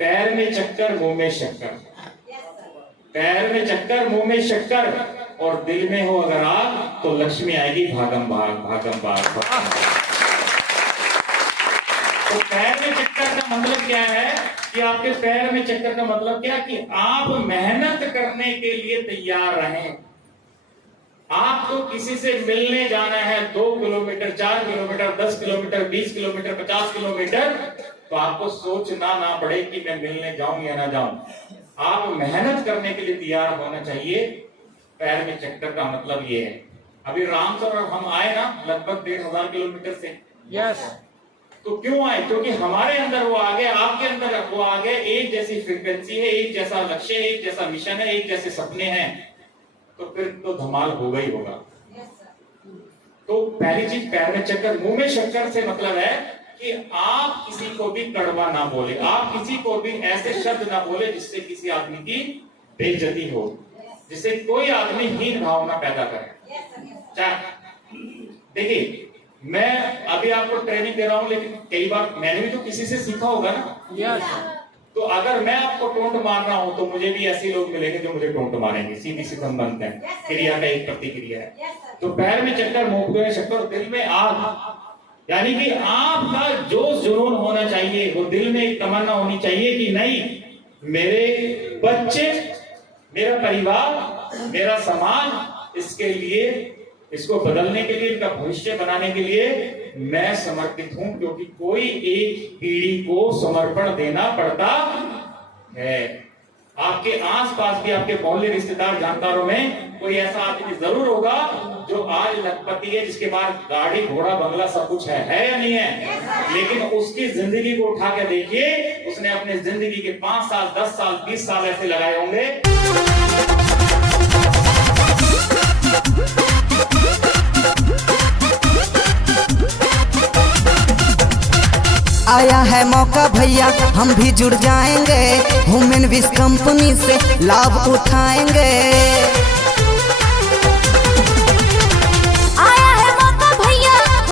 पैर में चक्कर मुंह में शक्कर, पैर में चक्कर मुंह में शक्कर। और दिल में हो अगर आग तो लक्ष्मी आएगी भागम भाग भागम भाग, भागम भाग। तो पैर में चक्कर का मतलब क्या है कि आपके पैर में चक्कर का मतलब क्या कि आप मेहनत करने के लिए तैयार रहें। आपको किसी से मिलने जाना है 2 kilometre, 4 kilometre, 10 kilometre, 20 kilometre, 50 kilometre, तो आपको सोचना ना पड़े कि मैं मिलने जाऊं या ना जाऊं। आप मेहनत करने के लिए तैयार होना चाहिए। पैर में चक्कर का मतलब ये है। अभी राम सर और हम आए ना लगभग 1500 किलोमीटर से। यस तो क्यों आए? क्योंकि हमारे अंदर वो आ गए, आपके अंदर वो आ गए, एक जैसी फ्रीक्वेंसी है, एक जैसा लक्ष्य है, एक जैसा मिशन है, एक जैसे सपने हैं, तो फिर तो धमाल होगा ही होगा। तो पहली चीज पैर में चक्कर, मुंह में शक्कर से मतलब है कि आप किसी को भी कड़वा ना बोले, आप किसी को भी ऐसे शब्द ना बोले जिससे किसी आदमी की बेइज्जती हो, जिससे कोई आदमी हीन भावना पैदा करे। देखिए मैं अभी आपको ट्रेनिंग दे रहा हूं, लेकिन कई बार मैंने भी तो किसी से सीखा होगा ना। यस तो अगर मैं आपको टोंट मार रहा हूं तो मुझे भी ऐसे लोग मिलेंगे जो मुझे टोंट मारेंगे। सीधी सी संबंध है, क्रिया का एक प्रतिक्रिया है। तो पैर में चक्कर, मुंह में शक्कर, दिल में आग, यानी कि आपका जोश जुनून होना चाहिए। वो दिल में एक तमन्ना होनी चाहिए कि नहीं, मेरे बच्चे, मेरा परिवार, मेरा समाज, इसके लिए, इसको बदलने के लिए, इनका भविष्य बनाने के लिए मैं समर्पित हूं। क्योंकि कोई एक पीढ़ी को समर्पण देना पड़ता है। आपके आसपास भी, आपके मोहल्ले, रिश्तेदार, जानकारों में कोई ऐसा आदमी जरूर होगा जो आज लखपति है, जिसके पास गाड़ी, घोड़ा, बंगला सब कुछ है या नहीं है? लेकिन उसकी जिंदगी को उठा के देखिए, उसने अपने जिंदगी के 5 साल, 10 साल, 20 साल ऐसे लगाए होंगे। आया है मौका भैया, हम भी जुड़ जाएंगे, ह्यूमन विश कंपनी से लाभ उठाएंगे।